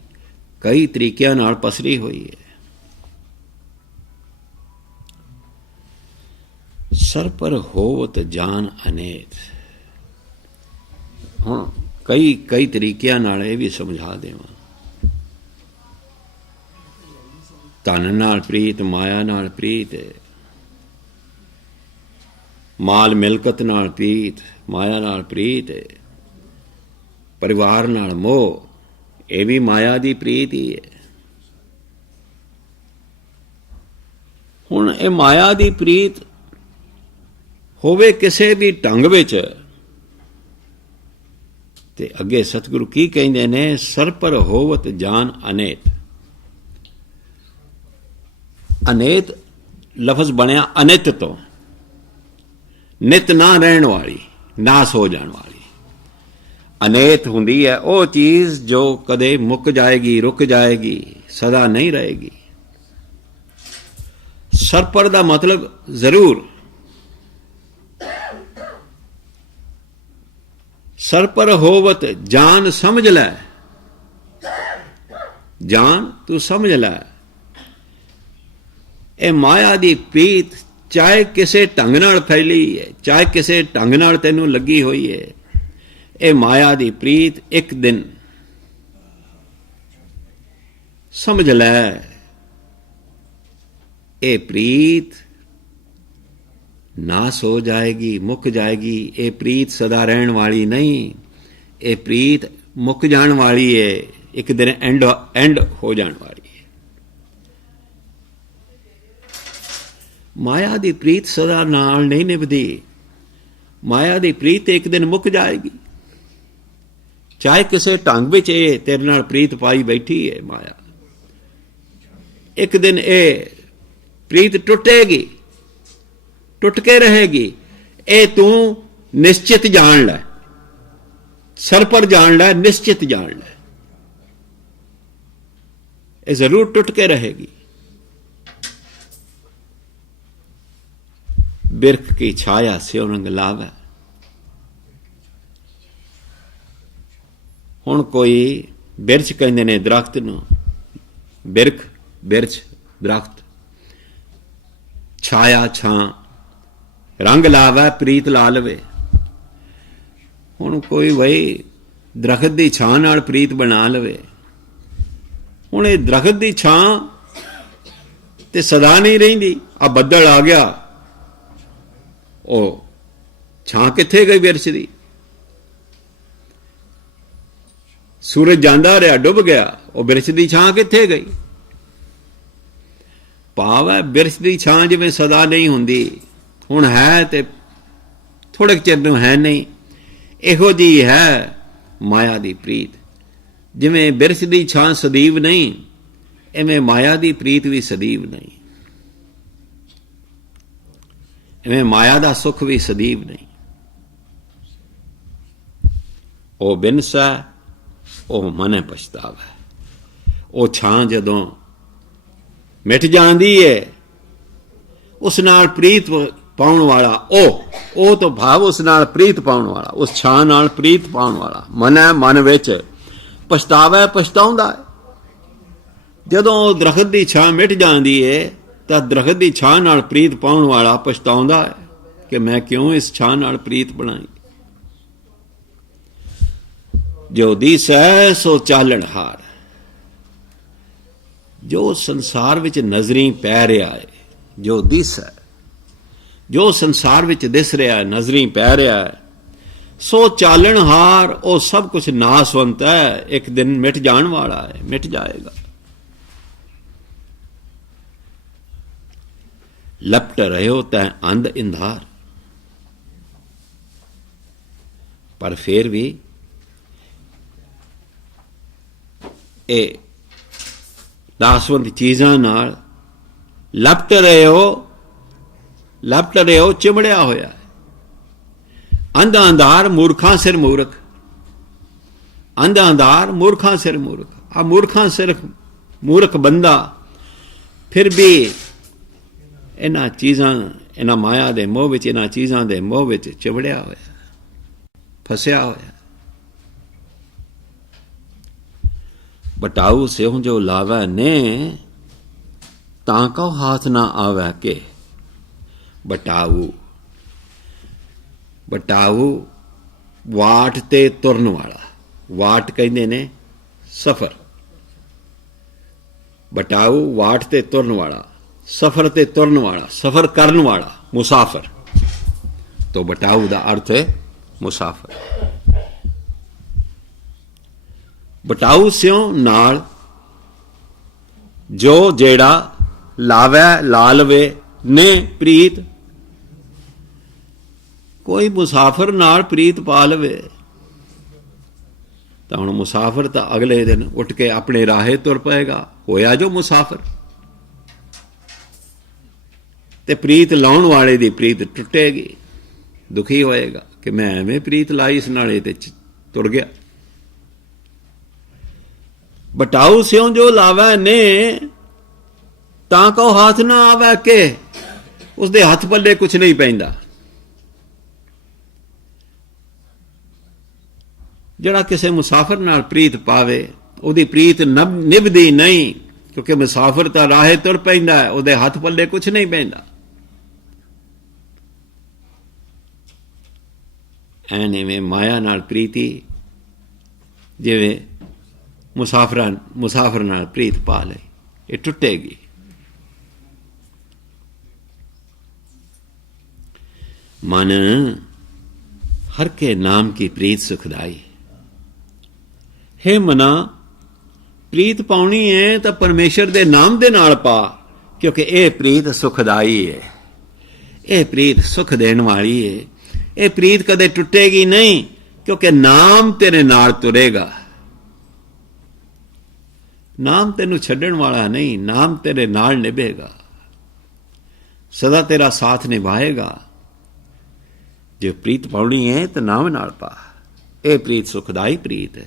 ਕਈ ਤਰੀਕਿਆਂ ਨਾਲ ਪਸਰੀ ਹੋਈ ਹੈ। ਸਰ ਪਰ ਹੋਵਤ ਜਾਨ ਅਨੇਤ। ਹੁਣ ਕਈ ਤਰੀਕਿਆਂ ਨਾਲ ਇਹ ਵੀ ਸਮਝਾ ਦੇਵਾਂ। ਧਨ ਨਾਲ ਪ੍ਰੀਤ, ਮਾਇਆ ਨਾਲ ਪ੍ਰੀਤ, ਮਾਲ ਮਿਲਕਤ ਨਾਲ ਪ੍ਰੀਤ, ਮਾਇਆ ਨਾਲ ਪ੍ਰੀਤ, ਪਰਿਵਾਰ ਨਾਲ ਮੋਹ, ਇਹ ਵੀ ਮਾਇਆ ਦੀ ਪ੍ਰੀਤ ਹੀ ਹੈ। ਹੁਣ ਇਹ ਮਾਇਆ ਦੀ ਪ੍ਰੀਤ ਹੋਵੇ ਕਿਸੇ ਵੀ ਢੰਗ ਵਿੱਚ, ਤੇ ਅੱਗੇ ਸਤਿਗੁਰੂ ਕੀ ਕਹਿੰਦੇ ਨੇ, ਸਰ ਪਰ ਹੋਵਤ ਜਾਨ ਅਨੇਤ। ਅਨੇਤ ਲਫ਼ਜ਼ ਬਣਿਆ ਅਨਿਤ ਤੋਂ, ਨਿਤ ਨਾ ਰਹਿਣ ਵਾਲੀ, ਨਾਸ ਹੋ ਜਾਣ ਵਾਲੀ। ਅਨੇਤ ਹੁੰਦੀ ਹੈ ਉਹ ਚੀਜ਼ ਜੋ ਕਦੇ ਮੁੱਕ ਜਾਏਗੀ, ਰੁਕ ਜਾਏਗੀ, ਸਦਾ ਨਹੀਂ ਰਹੇਗੀ। ਸਰਪਰ ਦਾ ਮਤਲਬ ਜ਼ਰੂਰ, ਸਰਪਰ ਹੋਵਤ ਜਾਨ ਸਮਝ ਲੈ, ਜਾਨ ਤੂੰ ਸਮਝ ਲੈ। ਇਹ ਮਾਇਆ ਦੀ ਪ੍ਰੀਤ ਚਾਹੇ ਕਿਸੇ ਢੰਗ ਨਾਲ ਫੈਲੀ ਹੈ, ਚਾਹੇ ਕਿਸੇ ਢੰਗ ਨਾਲ ਤੈਨੂੰ ਲੱਗੀ ਹੋਈ ਹੈ, ਇਹ ਮਾਇਆ ਦੀ ਪ੍ਰੀਤ ਇੱਕ ਦਿਨ ਸਮਝ ਲੈ, ਇਹ ਪ੍ਰੀਤ ਨਾਸ ਹੋ ਜਾਏਗੀ, ਮੁੱਕ ਜਾਏਗੀ। ਇਹ ਪ੍ਰੀਤ ਸਦਾ ਰਹਿਣ ਵਾਲੀ ਨਹੀਂ, ਇਹ ਪ੍ਰੀਤ ਮੁੱਕ ਜਾਣ ਵਾਲੀ ਹੈ, ਇੱਕ ਦਿਨ ਐਂਡ ਹੋ ਜਾਣ ਵਾਲੀ ਹੈ। ਮਾਇਆ ਦੀ ਪ੍ਰੀਤ ਸਦਾ ਨਾਲ ਨਹੀਂ ਨਿਭਦੀ। ਮਾਇਆ ਦੀ ਪ੍ਰੀਤ ਇੱਕ ਦਿਨ ਮੁੱਕ ਜਾਏਗੀ। ਚਾਹੇ ਕਿਸੇ ਢੰਗ ਵਿੱਚ ਇਹ ਤੇਰੇ ਨਾਲ ਪ੍ਰੀਤ ਪਾਈ ਬੈਠੀ ਹੈ ਮਾਇਆ, ਇੱਕ ਦਿਨ ਇਹ ਪ੍ਰੀਤ ਟੁੱਟੇਗੀ, ਟੁੱਟ ਕੇ ਰਹੇਗੀ। ਇਹ ਤੂੰ ਨਿਸ਼ਚਿਤ ਜਾਣ ਲੈ, ਸਰ ਪਰ ਜਾਣ ਲੈ, ਨਿਸ਼ਚਿਤ ਜਾਣ ਲੈ, ਇਹ ਜ਼ਰੂਰ ਟੁੱਟ ਕੇ ਰਹੇਗੀ। ਬਿਰਖ ਕੀ ਛਾਇਆ ਸਿਉ ਰੰਗ ਲਾਵੇ। ਹੁਣ ਕੋਈ ਬਿਰਛ ਕਹਿੰਦੇ ਨੇ ਦਰਖਤ ਨੂੰ, ਬਿਰਖ, ਬਿਰਛ, ਦਰਖਤ, ਛਾਇਆ, ਛਾਂ, ਰੰਗ ਲਾਵੇ, ਪ੍ਰੀਤ ਲਾ ਲਵੇ। ਹੁਣ ਕੋਈ ਬਈ ਦਰਖਤ ਦੀ ਛਾਂ ਨਾਲ ਪ੍ਰੀਤ ਬਣਾ ਲਵੇ। ਹੁਣ ਇਹ ਦਰਖਤ ਦੀ ਛਾਂ ਤੇ ਸਦਾ ਨਹੀਂ ਰਹਿੰਦੀ। ਆ ਬੱਦਲ ਆ ਗਿਆ, ਉਹ ਛਾਂ ਕਿੱਥੇ ਗਈ ਬਿਰਛ ਦੀ? ਸੂਰਜ ਜਾਂਦਾ ਰਿਹਾ, ਡੁੱਬ ਗਿਆ, ਉਹ ਬਿਰਛ ਦੀ ਛਾਂ ਕਿੱਥੇ ਗਈ? ਭਾਵ ਹੈ ਬਿਰਛ ਦੀ ਛਾਂ ਜਿਵੇਂ ਸਦਾ ਨਹੀਂ ਹੁੰਦੀ, ਹੁਣ ਹੈ ਤੇ ਥੋੜੇ ਚਿਰ ਨੂੰ ਹੈ ਨਹੀਂ, ਇਹੋ ਜਿਹੀ ਹੈ ਮਾਇਆ ਦੀ ਪ੍ਰੀਤ। ਜਿਵੇਂ ਬਿਰਛ ਦੀ ਛਾਂ ਸਦੀਵ ਨਹੀਂ, ਇਵੇਂ ਮਾਇਆ ਦੀ ਪ੍ਰੀਤ ਵੀ ਸਦੀਵ ਨਹੀਂ, ਇਵੇਂ ਮਾਇਆ ਦਾ ਸੁੱਖ ਵੀ ਸਦੀਵ ਨਹੀਂ। ਉਹ ਬਿਨਸਾ ਉਹ ਮਨੇ ਪਛਤਾਵੇ। ਉਹ ਛਾਂ ਜਦੋਂ ਮਿਟ ਜਾਂਦੀ ਹੈ, ਉਸ ਨਾਲ ਪ੍ਰੀਤ ਪਾਉਣ ਵਾਲਾ, ਉਹ ਤੋਂ ਭਾਵ ਉਸ ਨਾਲ ਪ੍ਰੀਤ ਪਾਉਣ ਵਾਲਾ, ਉਸ ਛਾਂ ਨਾਲ ਪ੍ਰੀਤ ਪਾਉਣ ਵਾਲਾ ਮਨ ਵਿੱਚ ਪਛਤਾਵਾ, ਪਛਤਾਉਂਦਾ ਹੈ। ਜਦੋਂ ਦਰਖਤ ਦੀ ਛਾਂ ਮਿਟ ਜਾਂਦੀ ਹੈ ਤਾਂ ਦਰਖਤ ਦੀ ਛਾਂ ਨਾਲ ਪ੍ਰੀਤ ਪਾਉਣ ਵਾਲਾ ਪਛਤਾਉਂਦਾ ਹੈ ਕਿ ਮੈਂ ਕਿਉਂ ਇਸ ਛਾਂ ਨਾਲ ਪ੍ਰੀਤ ਬਣਾਈ। ਜੋ ਦੀਸੈ ਸੋ ਚਾਲਣ ਹਾਰ। ਜੋ ਸੰਸਾਰ ਵਿੱਚ ਨਜ਼ਰੀ ਪੈ ਰਿਹਾ ਹੈ, ਜੋ ਦਿਸੈ, ਜੋ ਸੰਸਾਰ ਵਿੱਚ ਦਿਸ ਰਿਹਾ ਹੈ, ਨਜ਼ਰੀ ਪੈ ਰਿਹਾ ਹੈ, ਸੋ ਚਾਲਣ ਹਾਰ, ਉਹ ਸਭ ਕੁਝ ਨਾਸਵੰਤ ਹੈ, ਇੱਕ ਦਿਨ ਮਿਟ ਜਾਣ ਵਾਲਾ ਹੈ, ਮਿਟ ਜਾਏਗਾ। ਲਪਟ ਰਹਿਓ ਤੈ ਅੰਧ ਇੰਧਾਰ। ਪਰ ਫਿਰ ਵੀ ਇਹ ਨਾਸਵੰਤ ਚੀਜ਼ਾਂ ਨਾਲ ਲਪਟ ਰਹੇ ਹੋ, ਚਿਮੜਿਆ ਹੋਇਆ। ਅੰਧਾ ਅੰਧਾਰ ਮੂਰਖਾਂ ਸਿਰ ਮੂਰਖ, ਅੰਧਾ ਅੰਧਾਰ ਮੂਰਖਾਂ ਸਿਰ ਮੂਰਖ। ਆ ਮੂਰਖਾਂ ਸਿਰ ਮੂਰਖ ਬੰਦਾ फिर भी इन्हां चीज़ां, इन्हां माया दे मोह विच, इन्हां चीज़ां दे मोह विच चिवड़िया होया, फसिया होया। बटाऊ स्यों जो लावै ने, तां कौ हाथ ना आवै के। बटाऊ, बटाऊ वाट ते तुरन वाला, वाट कहंदे ने सफर। बटाऊ वाट ते तुरन वाला, सफर ते तुरन वाला, सफर करन वाला, मुसाफिर। तो बटाऊ दा अर्थ है मुसाफिर। बटाऊ स्यों नाल, जो जेड़ा लावै ला लवे ने प्रीत। कोई मुसाफिर नाल प्रीत पा लवे तो हुण मुसाफिर तो अगले दिन उठ के अपने राहे तुर पएगा, होया जो मुसाफिर। ते प्रीत लाउण वाले दी प्रीत टुटेगी, दुखी होएगा कि मैं एवें प्रीत लाई इस नाले ते तुर गया। बटाऊ स्यों जो लावै ने, तां को हाथ ना आवे के। उसदे हथ पल्ले कुछ नहीं पैंदा। जिहड़ा किसी मुसाफिर नाल प्रीत पावे, उहदी प्रीत निभदी नहीं, क्योंकि मुसाफिर तां राहे तुर पैंदा है, उहदे हथ पल्ले कुछ नहीं पैंदा। ਐਨ ਇਵੇਂ ਮਾਇਆ ਨਾਲ ਪ੍ਰੀਤੀ, ਜਿਵੇਂ ਮੁਸਾਫਰ ਨਾਲ ਪ੍ਰੀਤ ਪਾ ਲਈ, ਇਹ ਟੁੱਟੇਗੀ। मन हर के नाम की प्रीत सुखदाई। हे मना, प्रीत पाउनी है तो परमेश्वर दे नाम दे नाल पा, क्योंकि यह प्रीत सुखदाई है, यह प्रीत सुख देने वाली है। यह प्रीत कदे टुटेगी नहीं, क्योंकि नाम तेरे नाल तुरेगा। नाम तेनू छड्डण वाला नहीं, नाम तेरे नाल निभेगा, सदा तेरा साथ निभाएगा। जो प्रीत पाउनी है तो नाम नाल पा। यह प्रीत सुखदाई प्रीत है।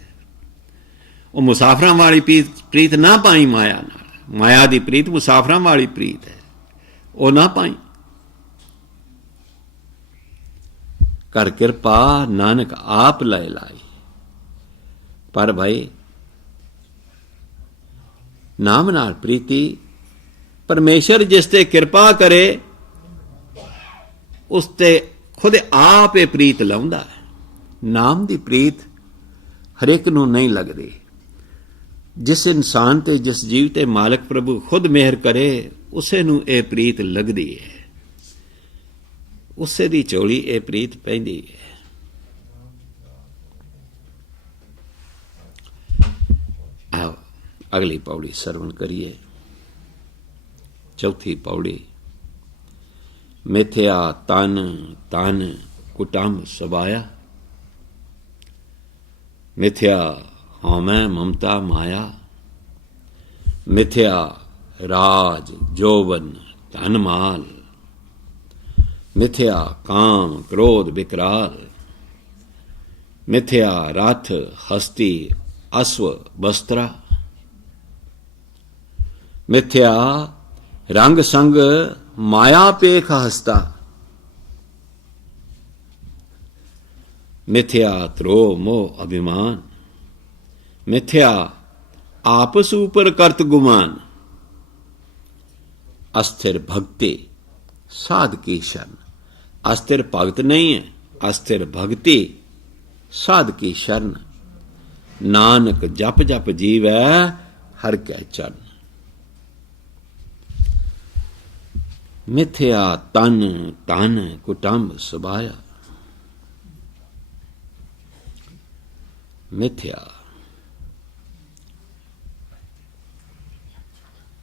वो मुसाफरां वाली प्रीत ना पाई माया नाल। माया दी प्रीत मुसाफरां वाली प्रीत है, वो ना पाई। कर किरपा नानक आप लय लाई। पर भाई नाम नाल प्रीति, परमेश्वर जिस ते किरपा करे उस ते खुद आप ये प्रीत लाउंदा है। नाम दी प्रीत हरेक नूं नहीं लगदी। जिस इंसान ते जिस जीव ते मालिक प्रभु खुद मेहर करे, उसे नूं ये प्रीत लगदी है, उसे दी झोली ये प्रीत पैंदी है। आओ अगली पौड़ी सरवण करिए। चौथी पौड़ी। मिथ्या तन तन कुटुंब सबाया। मिथ्या हौमै ममता माया। मिथ्या राज जोवन धन माल। मिथ्या काम क्रोध विकराल। मिथ्या रथ हस्ती अश्व बस्त्रा। मिथ्या रंग संग माया पेख हस्ता। मिथ्या त्रो मोह अभिमान। मिथ्या आपस ऊपर करत गुमान। अस्थिर भक्ति साध की शरण। अस्थिर भगत नहीं है, अस्थिर भक्ति साध की शरण। नानक जप जप जीवै हर कै चरण। मिथ्या तन तन कुटुंब सबाया। मिथ्या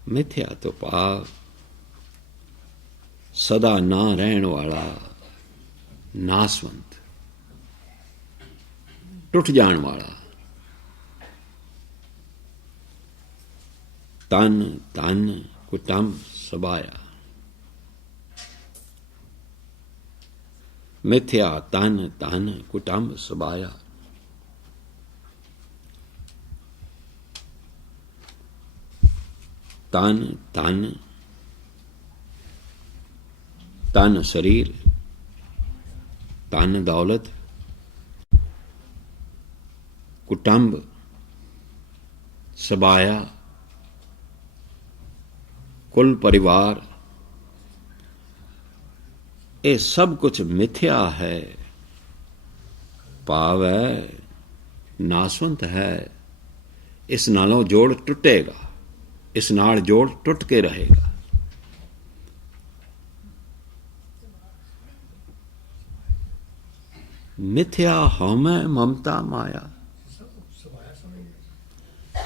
मिथ्या तो पाव सदा ना रहन वाला, नासवंत, टुट जान वाला। तन तन कुटुंब सबाया। मिथ्या तन तन कुटुंब सबाया। तन तन तन शरीर, धन दौलत, कुटुंब, सबाया, कुल परिवार, ये सब कुछ मिथ्या है। भाव है नासवंत है। इस नालों जोड़ टुटेगा, इस नाल जोड़ टुट के रहेगा। मिथ्या हौमै ममता माया।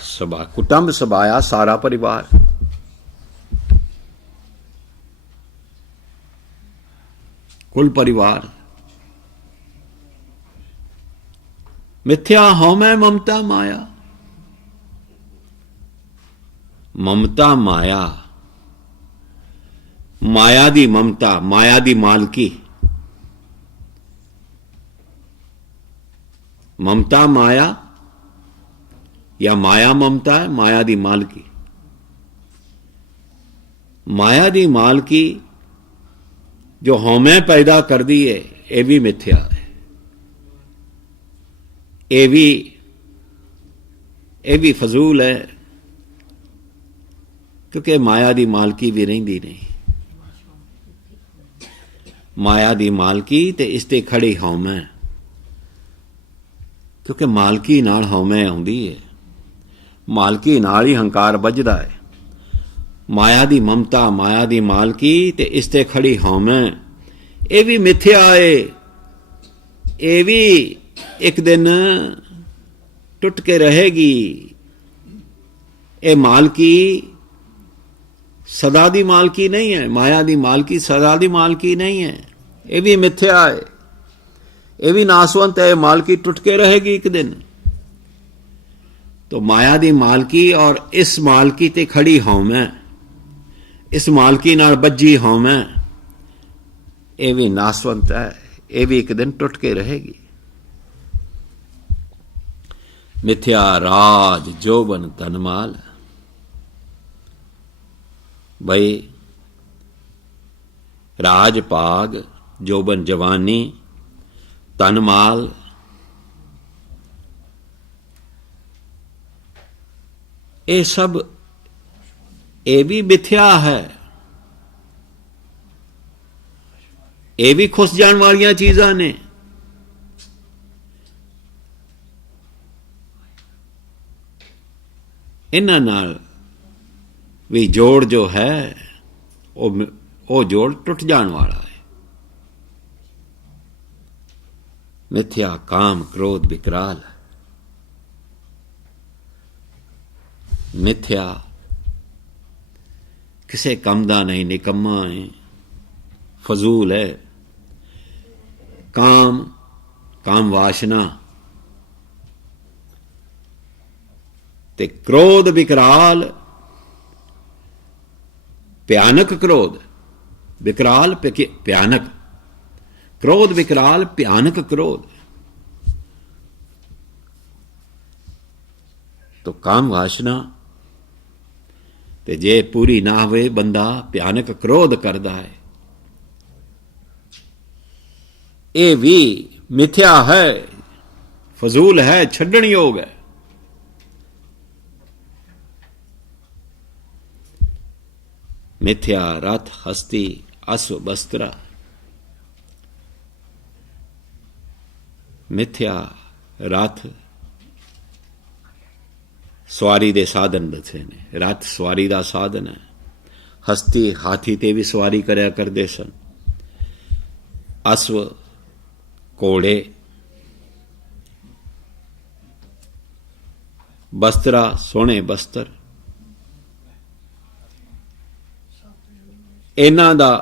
सभा कुटुंब सबाया सारा परिवार, कुल परिवार। मिथ्या हौमै ममता माया। ममता माया, माया दी ममता, माया दी मालकी। ममता माया या माया ममता है, माया दी मालकी। माया दी मालकी जो हौमै पैदा कर दी है, यह भी मिथ्या है। यह भी फजूल है, क्योंकि माया दी मालकी भी रहिंदी नहीं। माया दी मालकी ते इसते खड़ी हौमै, क्योंकि मालकी नाल हौमै आउंदी है। मालकी नाल ही हंकार बजदा है। माया दी ममता, माया दी मालकी ते इसते खड़ी हौमै, ये भी मिथ्या है। ये भी एक दिन टुट के रहेगी। ये मालकी सदा दी मालकी नहीं है। माया दी मालकी सदा दी मालकी नहीं है। ये भी मिथ्या है, ये भी नासवंत है। मालकी टुट के रहेगी एक दिन। तो माया दी मालकी और इस मालकी ते खड़ी हौमै, इस मालकी नाल बज्जी हौमै, ये भी नासवंत है। ये भी एक दिन टुट के रहेगी। मिथ्या राज जोबन धनमाल। भाई राज पाग, जोबन जवानी, धनमाल, ये सब ये भी मिथ्या है। ये भी खुस जाने वाली चीज़ां ने। इन्हां नाल भी जोड़ जो है वो जोड़ टुट जाने वाला है। मिथ्या काम क्रोध विकराल। मिथ्या किसे कम दा नहीं, निकम्मा है, फजूल है। काम वासना ते क्रोध विकराल। भयानक क्रोध, विकराल भयानक। क्रोध विकराल, भयानक क्रोध। तो काम वासना ते जे पूरी ना होवे, बंदा भयानक क्रोध करदा है। ये भी मिथ्या है, फजूल है, छड्डण योग है। मिथ्या रथ हस्ती अश्व बस्त्रा। मिथ्या रथ सवारी दे साधन दसे ने। रथ सवारी दा साधन है। हस्ती हाथी ते भी सवारी करया करदे सन। अश्व घोड़े, बस्त्रा सोहने बस्तर। इन्हां दा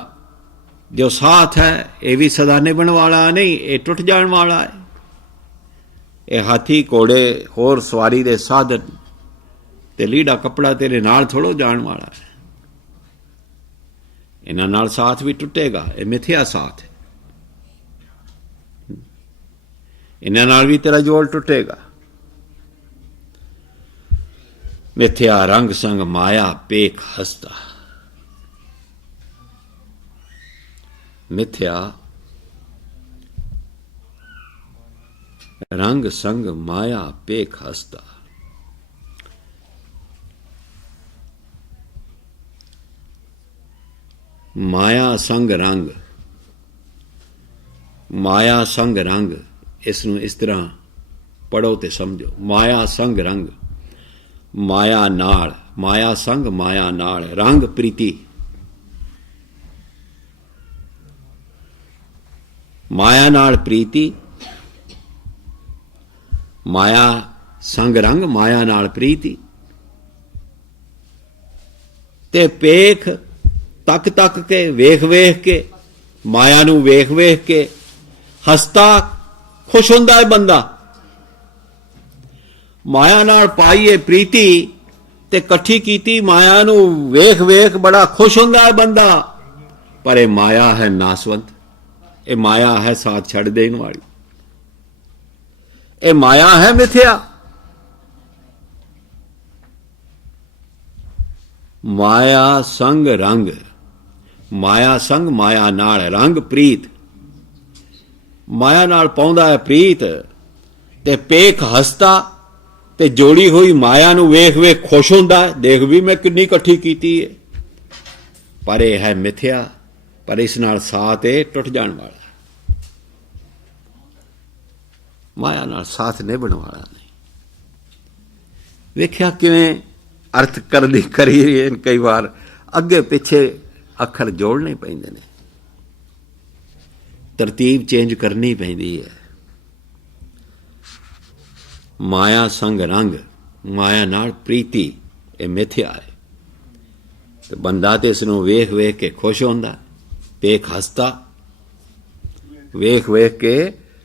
जो साथ है ये भी सदा निभण वाला नहीं, ये टुट जाण वाला है। ये हाथी घोड़े होर सवारी दे साधन ते लीड़ा कपड़ा तेरे नाल थोड़ो जाण वाला है। इन्हां नाल साथ भी टुटेगा। ये मिथ्या साथ है। इन्हां नाल भी तेरा जोड़ टुटेगा। मिथ्या रंग संग माया पेख हस्ता। मिथ्या रंग संग माया पेख हसता। माया संग रंग, माया संग रंग, इसनूं इस तरह पढ़ो ते समझो। माया संग रंग, माया नाल, माया संग माया नाल, रंग प्रीति। माया नाल प्रीति, माया संग रंग, माया नाल प्रीति ते पेख तक तक के, वेख वेख के, माया नूं वेख वेख के हसता खुश हुंदा है बंदा। माया नाल पाईए प्रीति ते कट्ठी कीती माया नूं वेख वेख बड़ा खुश हुंदा है बंदा। पर यह माया है नासवंत, यह माया है साथ छड़ देने वाली, यह माया है मिथ्या। माया संग रंग, माया संग माया नाल रंग प्रीत। माया नाल पाउंदा है प्रीत ते पेख हसता ते जोड़ी हुई माया नूं वेख वेख खुश हुंदा है। देख भी मैं किन्नी इकट्ठी कीती है, पर यह है मिथ्या। पर इस नाल साथ ये टुट जाण वाला, माया नाल साथ निभण वाला नहीं। वेख्या किवें अर्थ करनी करी कई बार अगे पिछे अखर जोड़ने पैंदे ने, तरतीब चेंज करनी पैंदी है। माया संग रंग, माया नाल प्रीति, यह मिथ्या है। तो बंदा तो इसनूं वेख वेख के खुश होंदा, पेख हसता, वेख वेख के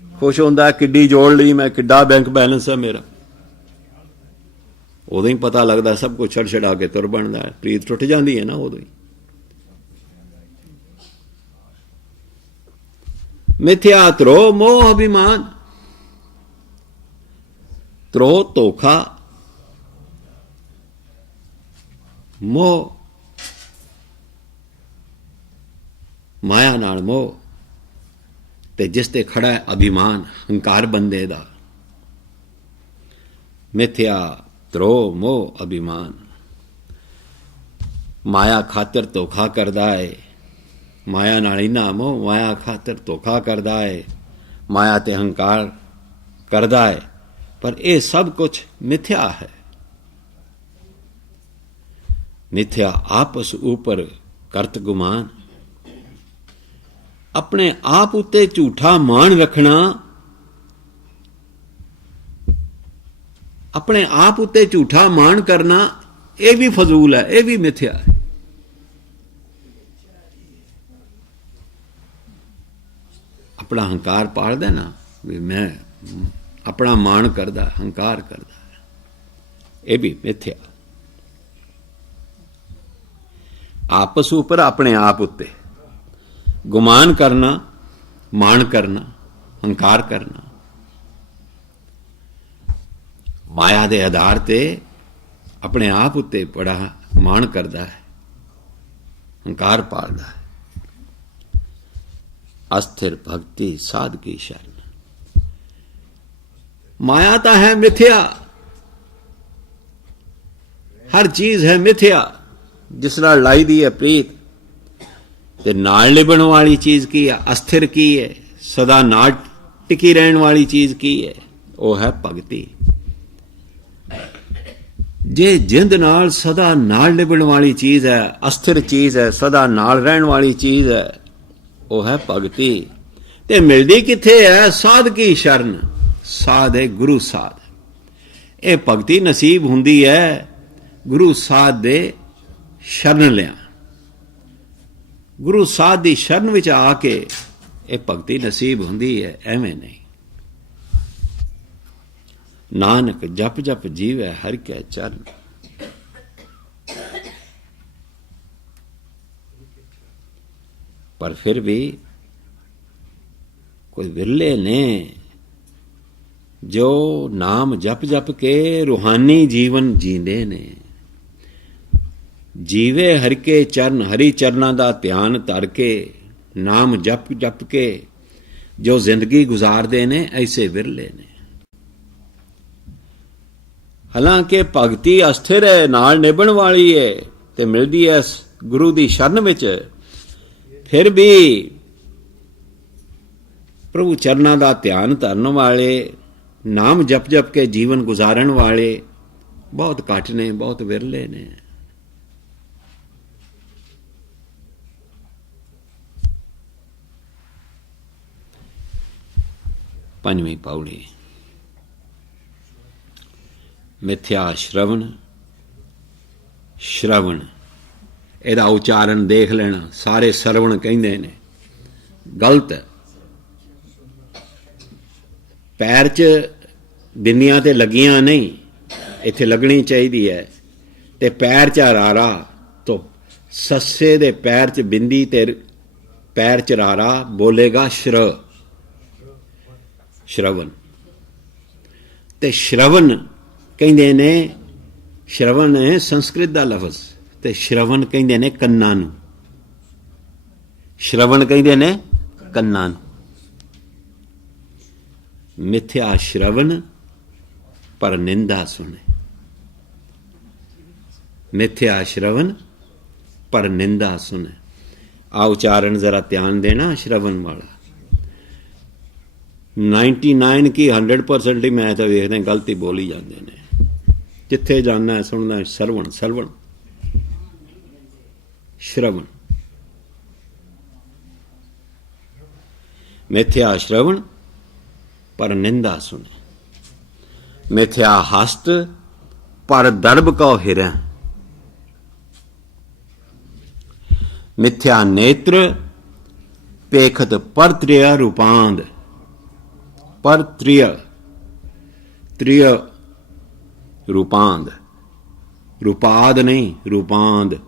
खुश होंदा। किड्डी जोड़ ली मैं, किड्डा बैंक बैलेंस है मेरा, उदों ही पता लगता सब कुछ छड़ छड़ा के तुर बनता है। प्रीत टुट जाती है ना उदों ही। मिथ्या त्रो मोह अभिमान, त्रो धोखा, मोह माया नाल मोह ते जिस ते खड़ा है अभिमान, हंकार बंदे दा। मिथ्या त्रो मोह अभिमान, माया खातर धोखा करदा है। माया नाल इन्ना मोह, माया खातर धोखा करदा है, माया ते हंकार करदा है। पर यह सब कुछ मिथ्या है। मिथ्या आपस ऊपर करत गुमान, अपने आप उत्ते झूठा मान रखना, अपने आप उत्ते झूठा मान करना, यह भी फजूल है, यह भी मिथ्या है। अपना हंकार पाल देना भी मैं अपना मान करदा, हंकार करदा, यह भी मिथ्या। आपस ऊपर अपने आप उत्ते गुमान करना, मान करना, हंकार करना, माया दे आधार ते अपने आप उत्ते बड़ा मान करदा है, हंकार पालदा है। अस्थिर भक्ति साधकी शरण, माया तो है मिथ्या, हर चीज है मिथ्या। जिस नाल लाई दी है प्रीत ते नाल निभण वाली चीज की है, अस्थिर की है, सदा नाल टिकी रहने वाली चीज की है, वह है भगती। जे जिंद नाल सदा नाल निभण वाली चीज है, अस्थिर चीज है, सदा नाल रहन वाली चीज है, वह है भगती। ते मिलदी किथे है? साध की शरण, साध है गुरु साध। ये भगती नसीब हुंदी है गुरु साध दे शरण लिया, गुरु साध दी शरण विच आके ये भगती नसीब हुंदी है, एवें नहीं। नानक जप जप जीवै हर कै चरण, पर फिर भी कोई विरले ने जो नाम जप जप के रूहानी जीवन जींदे ने। जीवे हर के चरण, हरि चरना दा ध्यान धर के नाम जप जप के जो जिंदगी गुजारते ने ऐसे विरले ने। हालांकि भगती अस्थिर है, नाल निभण वाली है ते मिलदी है गुरु दी शरण विच, फिर भी प्रभु चरनां दा ध्यान धरन वाले, नाम जप जप के जीवन गुजारन वाले बहुत घट ने, बहुत विरले ने। पंजवीं पौड़ी, मिथ्या श्रवण। श्रवण ਇਹਦਾ ਉਚਾਰਨ देख लेना, सारे सरवण ਕਹਿੰਦੇ ਨੇ, गलत है। पैर च बिंदियां ते लगियां नहीं, इत्थे लगनी चाहिदी है। ते पैर च रारा, तो सस्से दे पैर च बिंदी ते पैर च रारा बोलेगा श्र, श्रवण। ते श्रवण कहंदे ने, श्रवण है संस्कृत दा लफ्ज़, ते श्रवण कहंदे ने कन्नां नूं। श्रवण कहंदे ने कन्नां नूं। मिथ्या श्रवण पर निंदा सुने। मिथ्या श्रवण पर निंदा सुने। आ उच्चारण जरा ध्यान देना श्रवण वाला। 99 की 100% ही मैं तो वेखदे गलती बोली जाते हैं। जिथे जाना है सुनना सरवण, सरवण, श्रवण। मिथ्या श्रवण पर निंदा सुने। मिथ्या हस्त पर दर्ब को हिरै। मिथ्या नेत्र पेखत परत्रिय रूपांद। परत्रिय, त्रिय रूपांद, रूपाद नहीं, रूपांद।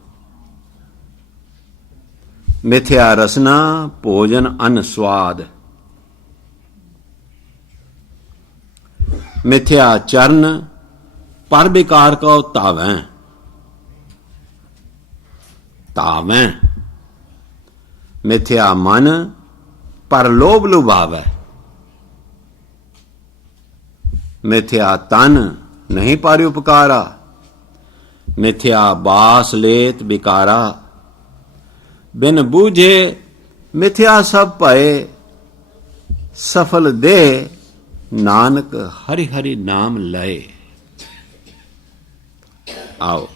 मिथ्या रसना भोजन अन्न स्वाद। मिथ्या चरण पर विकार को तावें। तावें। मिथ्या मन पर लोभ लुभावे। मिथ्या तन नहीं पर उपकारा। मिथ्या बास लेत बिकारा। बिन बूझे मिथ्या सब भये। सफल दे नानक हरि हरि नाम लय। आओ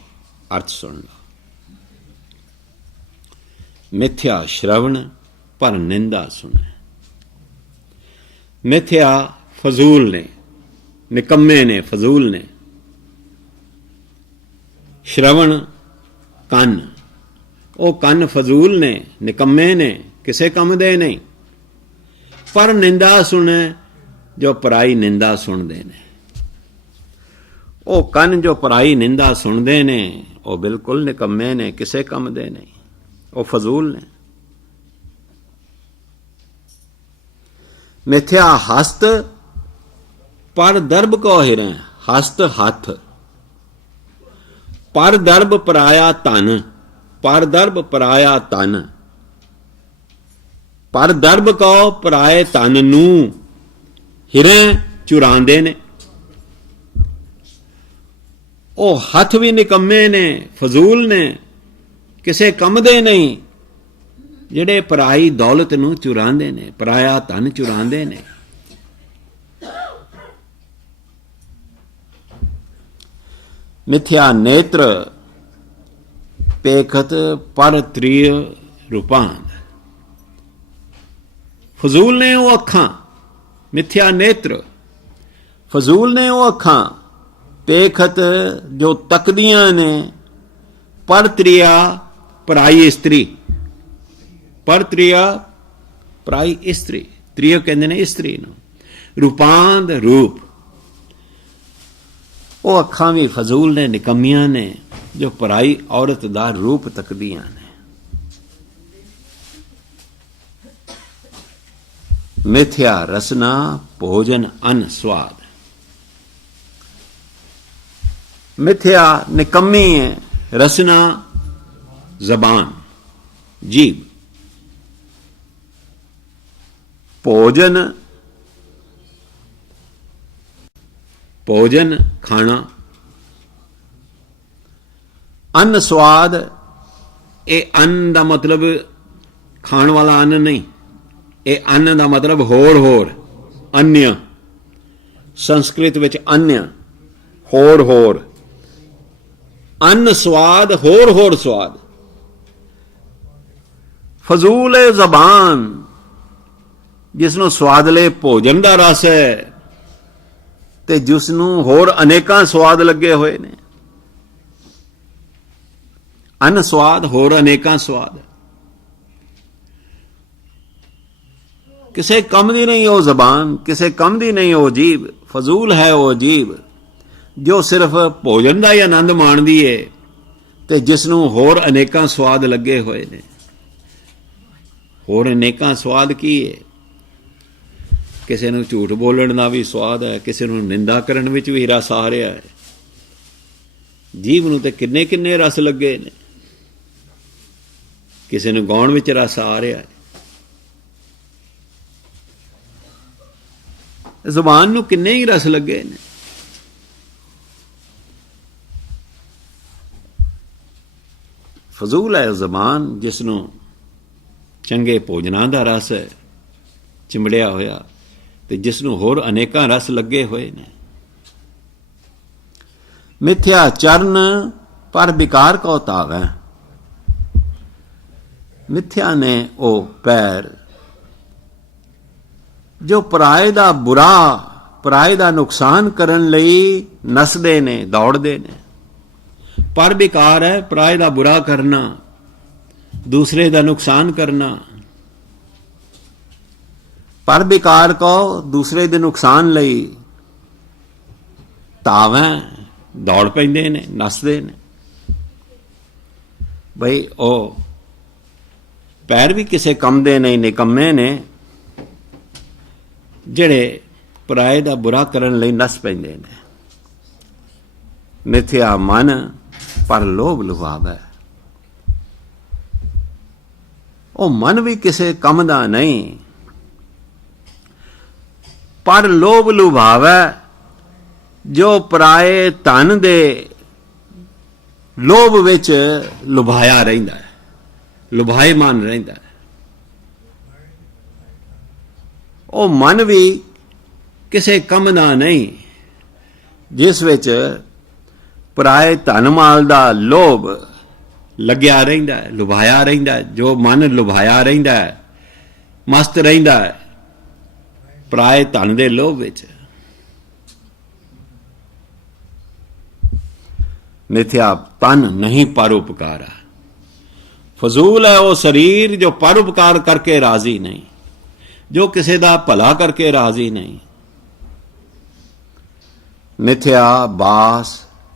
अर्थ सुन लो। मिथ्या श्रवण पर निंदा सुने। मिथ्या फजूल ने, निकम्मे ने, फजूल ने। श्रवण कन, ओ कन फजूल ने, निकम्मे ने, किसे कम दे नहीं। पर निंदा सुने, जो पराई निंदा सुनते ने। ओ कन जो पराई निंदा सुनते ने, ओ बिल्कुल निकम्मे ने, किसे कम दे नहीं, ओ फजूल ने। मिथ्या हस्त पर दर्ब को हिरै। हस्त हथ। पर दर्ब पराया तन। पर दर्ब पराया तन। पर दर्ब को पराए तन नू हिरै चुरांदे ने। ओ हथ भी निकम्मे ने, फजूल ने, किसे कम दे नहीं, जिहड़े पराई दौलत नू चुरांदे ने, पराया धन चुरांदे ने। मिथ्या नेत्र पेखत पर त्रिय रूपांद। फजूल ने वो अखां। मिथ्या नेत्र फजूल ने वो अखां। पेखत जो तकदियां ने, पर त्रिया पराई स्त्री। पर त्रिया पराई स्त्री। त्रिय कहते ने स्त्री नूं। रूपांद रूप। वो अखां भी फजूल ने, निकम्मियां ने, जो पराई औरत दा रूप तकदियां ने। मिथ्या रसना भोजन अन्न स्वाद। मिथ्या निकम्मी है, रसना जबान, जीव। ਭੋਜਨ ਭੋਜਨ ਖਾਣਾ। ਅੰਨ ਸਵਾਦ, ਇਹ ਅੰਨ ਦਾ ਮਤਲਬ ਖਾਣ ਵਾਲਾ ਅੰਨ ਨਹੀਂ, ਇਹ ਅੰਨ ਦਾ ਮਤਲਬ ਹੋਰ अन्य। संस्कृत विच अन्य होर अन्न स्वाद होर स्वाद। फजूल है जबान, जिसनों स्वादले भोजन का रस है ते जिसनों होर अनेकां स्वाद लगे हुए ने। अन्न स्वाद होर अनेकां स्वाद। किसे कम दी नहीं वो जबान, किसे कम दी नहीं वो जीभ। फजूल है वो जीभ जो सिर्फ भोजन का ही आनंद माणदी है ते जिसनों होर अनेकां स्वाद लगे हुए ने। होर अनेकां स्वाद की है? किसी नूं झूठ बोलण दा भी स्वाद है, किसी नूं निंदा करन विच भी रस आ रहा है। जीभ नूं ते किन्ने किन्ने रस लगे ने। किसी नूं गाउण विच रस आ रहा है। ਜ਼ੁਬਾਨ ਨੂੰ ਕਿੰਨੇ ਹੀ ਰਸ ਲੱਗੇ ਨੇ। ਫਜ਼ੂਲ ਹੈ ਜ਼ੁਬਾਨ ਜਿਸ ਨੂੰ ਚੰਗੇ ਭੋਜਨਾਂ ਦਾ ਰਸ ਹੈ ਚਿੰਬੜਿਆ ਹੋਇਆ ਤੇ ਜਿਸ ਨੂੰ ਹੋਰ ਅਨੇਕਾਂ ਰਸ ਲੱਗੇ ਹੋਏ ਨੇ। ਮਿਥਿਆ ਚਰਨ ਪਰ ਵਿਕਾਰ ਕੋ ਤਾਵੈ। ਮਿਥਿਆ ਨੇ ਉਹ ਪੈਰ जो पराए दा बुरा, पराए दा नुकसान करन लई नसदे ने, दौड़दे ने। पर बेकार है पराए दा बुरा करना, दूसरे दा नुकसान करना। पर बेकार को दूसरे दे नुकसान लई तावें दौड़ पैंदे ने, नसदे ने। बई ओ पैर भी किसे कम दे नहीं, निकम्मे ने ਜਿਹੜੇ ਪਰਾਏ ਦਾ ਬੁਰਾ ਕਰਨ ਲਈ ਨਸ ਪੈਂਦੇ ਨੇ। ਮਿਥਿਆ ਮਨ ਪਰ ਲੋਭ ਲੁਭਾਵੈ। ਉਹ ਮਨ ਵੀ ਕਿਸੇ ਕੰਮ ਦਾ ਨਹੀਂ, ਪਰ ਲੋਭ ਲੁਭਾਵੈ ਜੋ ਪਰਾਏ ਧਨ ਦੇ ਲੋਭ ਵਿੱਚ ਲੁਭਾਇਆ ਰਹਿੰਦਾ ਹੈ, ਲੁਭਾਏਮਾਨ ਰਹਿੰਦਾ ਹੈ। ਉਹ ਮਨ ਵੀ ਕਿਸੇ ਕੰਮ ਦਾ ਨਹੀਂ ਜਿਸ ਵਿੱਚ ਪਰਾਏ ਧਨ ਮਾਲ ਦਾ ਲੋਭ ਲੱਗਿਆ ਰਹਿੰਦਾ ਹੈ, ਲੁਭਾਇਆ ਰਹਿੰਦਾ ਹੈ। ਜੋ ਮਨ ਲੁਭਾਇਆ ਰਹਿੰਦਾ ਹੈ, ਮਸਤ ਰਹਿੰਦਾ ਹੈ ਪਰਾਏ ਧਨ ਦੇ ਲੋਭ ਵਿੱਚ। ਮਿਥਿਆ ਤਨ ਨਹੀਂ ਪਰਉਪਕਾਰਾ। ਫਜ਼ੂਲ ਹੈ ਉਹ ਸਰੀਰ ਜੋ ਪਰਉਪਕਾਰ ਕਰਕੇ ਰਾਜ਼ੀ ਨਹੀਂ, जो किसी का भला करके राजी नहीं। मिथ्या बास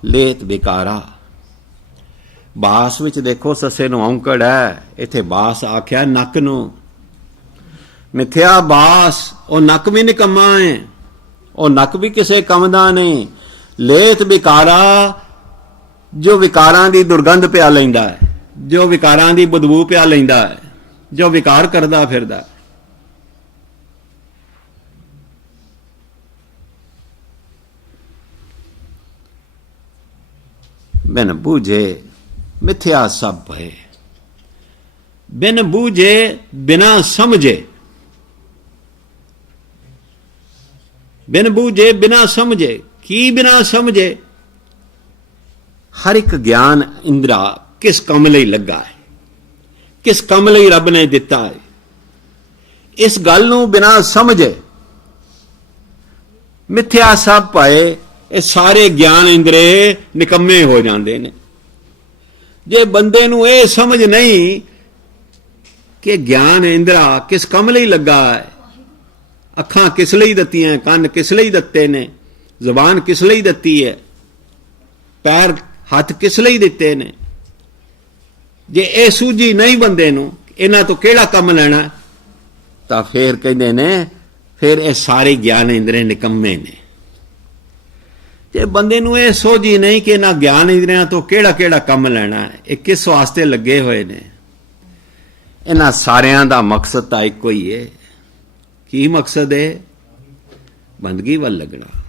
लेत बेकारा। बास विच देखो ससे नूं औंकड़ है, इत्थे बास आख्या नक नूं। मिथ्या बास, वो नक भी निकम्मा है, वो नक भी किसी कम दा नहीं। लेत बेकारा जो विकारां दी दुर्गंध पिया लैंदा है, जो विकारां दी बदबू पिया लैंदा है, जो विकार करदा फिरदा। बिन बूझे मिथ्या सब भय। बिन बूझे बिना समझे, बिन बूझे बिना समझे। की बिना समझे? हर एक ज्ञान इंद्रा किस कम लई लगा है, किस कम लई रब ने दिता है, इस गल नूं बिना समझे मिथ्या सब भय। ਇਹ ਸਾਰੇ ਗਿਆਨ ਇੰਦਰੇ ਨਿਕੰਮੇ ਹੋ ਜਾਂਦੇ ਨੇ। ਜੇ ਬੰਦੇ ਨੂੰ ਇਹ ਸਮਝ ਨਹੀਂ ਕਿ ਗਿਆਨ ਇੰਦਰਾ ਕਿਸ ਕੰਮ ਲਈ ਲੱਗਾ ਹੈ, ਅੱਖਾਂ ਕਿਸ ਲਈ ਦਿੱਤੀਆਂ, ਕੰਨ ਕਿਸ ਲਈ ਦਿੱਤੇ ਨੇ, ਜ਼ੁਬਾਨ ਕਿਸ ਲਈ ਦਿੱਤੀ ਹੈ, ਪੈਰ ਹੱਥ ਕਿਸ ਲਈ ਦਿੱਤੇ ਨੇ, ਜੇ ਇਹ ਸੂਝੀ ਨਹੀਂ ਬੰਦੇ ਨੂੰ ਇਹਨਾਂ ਤੋਂ ਕਿਹੜਾ ਕੰਮ ਲੈਣਾ, ਤਾਂ ਫੇਰ ਕਹਿੰਦੇ ਨੇ ਫਿਰ ਇਹ ਸਾਰੇ ਗਿਆਨ ਇੰਦਰੇ ਨਿਕੰਮੇ ਨੇ। ਜੇ ਬੰਦੇ ਨੂੰ ਇਹ ਸੋਝੀ ਨਹੀਂ ਕਿ ਇਹਨਾਂ ਗਿਆਨ ਇੰਦਰੀਆਂ ਤੋਂ ਕਿਹੜਾ ਕਿਹੜਾ ਕੰਮ ਲੈਣਾ ਹੈ, ਇਹ ਕਿਸ ਵਾਸਤੇ ਲੱਗੇ ਹੋਏ ਨੇ, ਇਹਨਾਂ ਸਾਰਿਆਂ ਦਾ ਮਕਸਦ ਤਾਂ ਇੱਕੋ ਹੀ ਹੈ, ਕੀ ਮਕਸਦ ਹੈ? ਬੰਦਗੀ ਵੱਲ ਲੱਗਣਾ।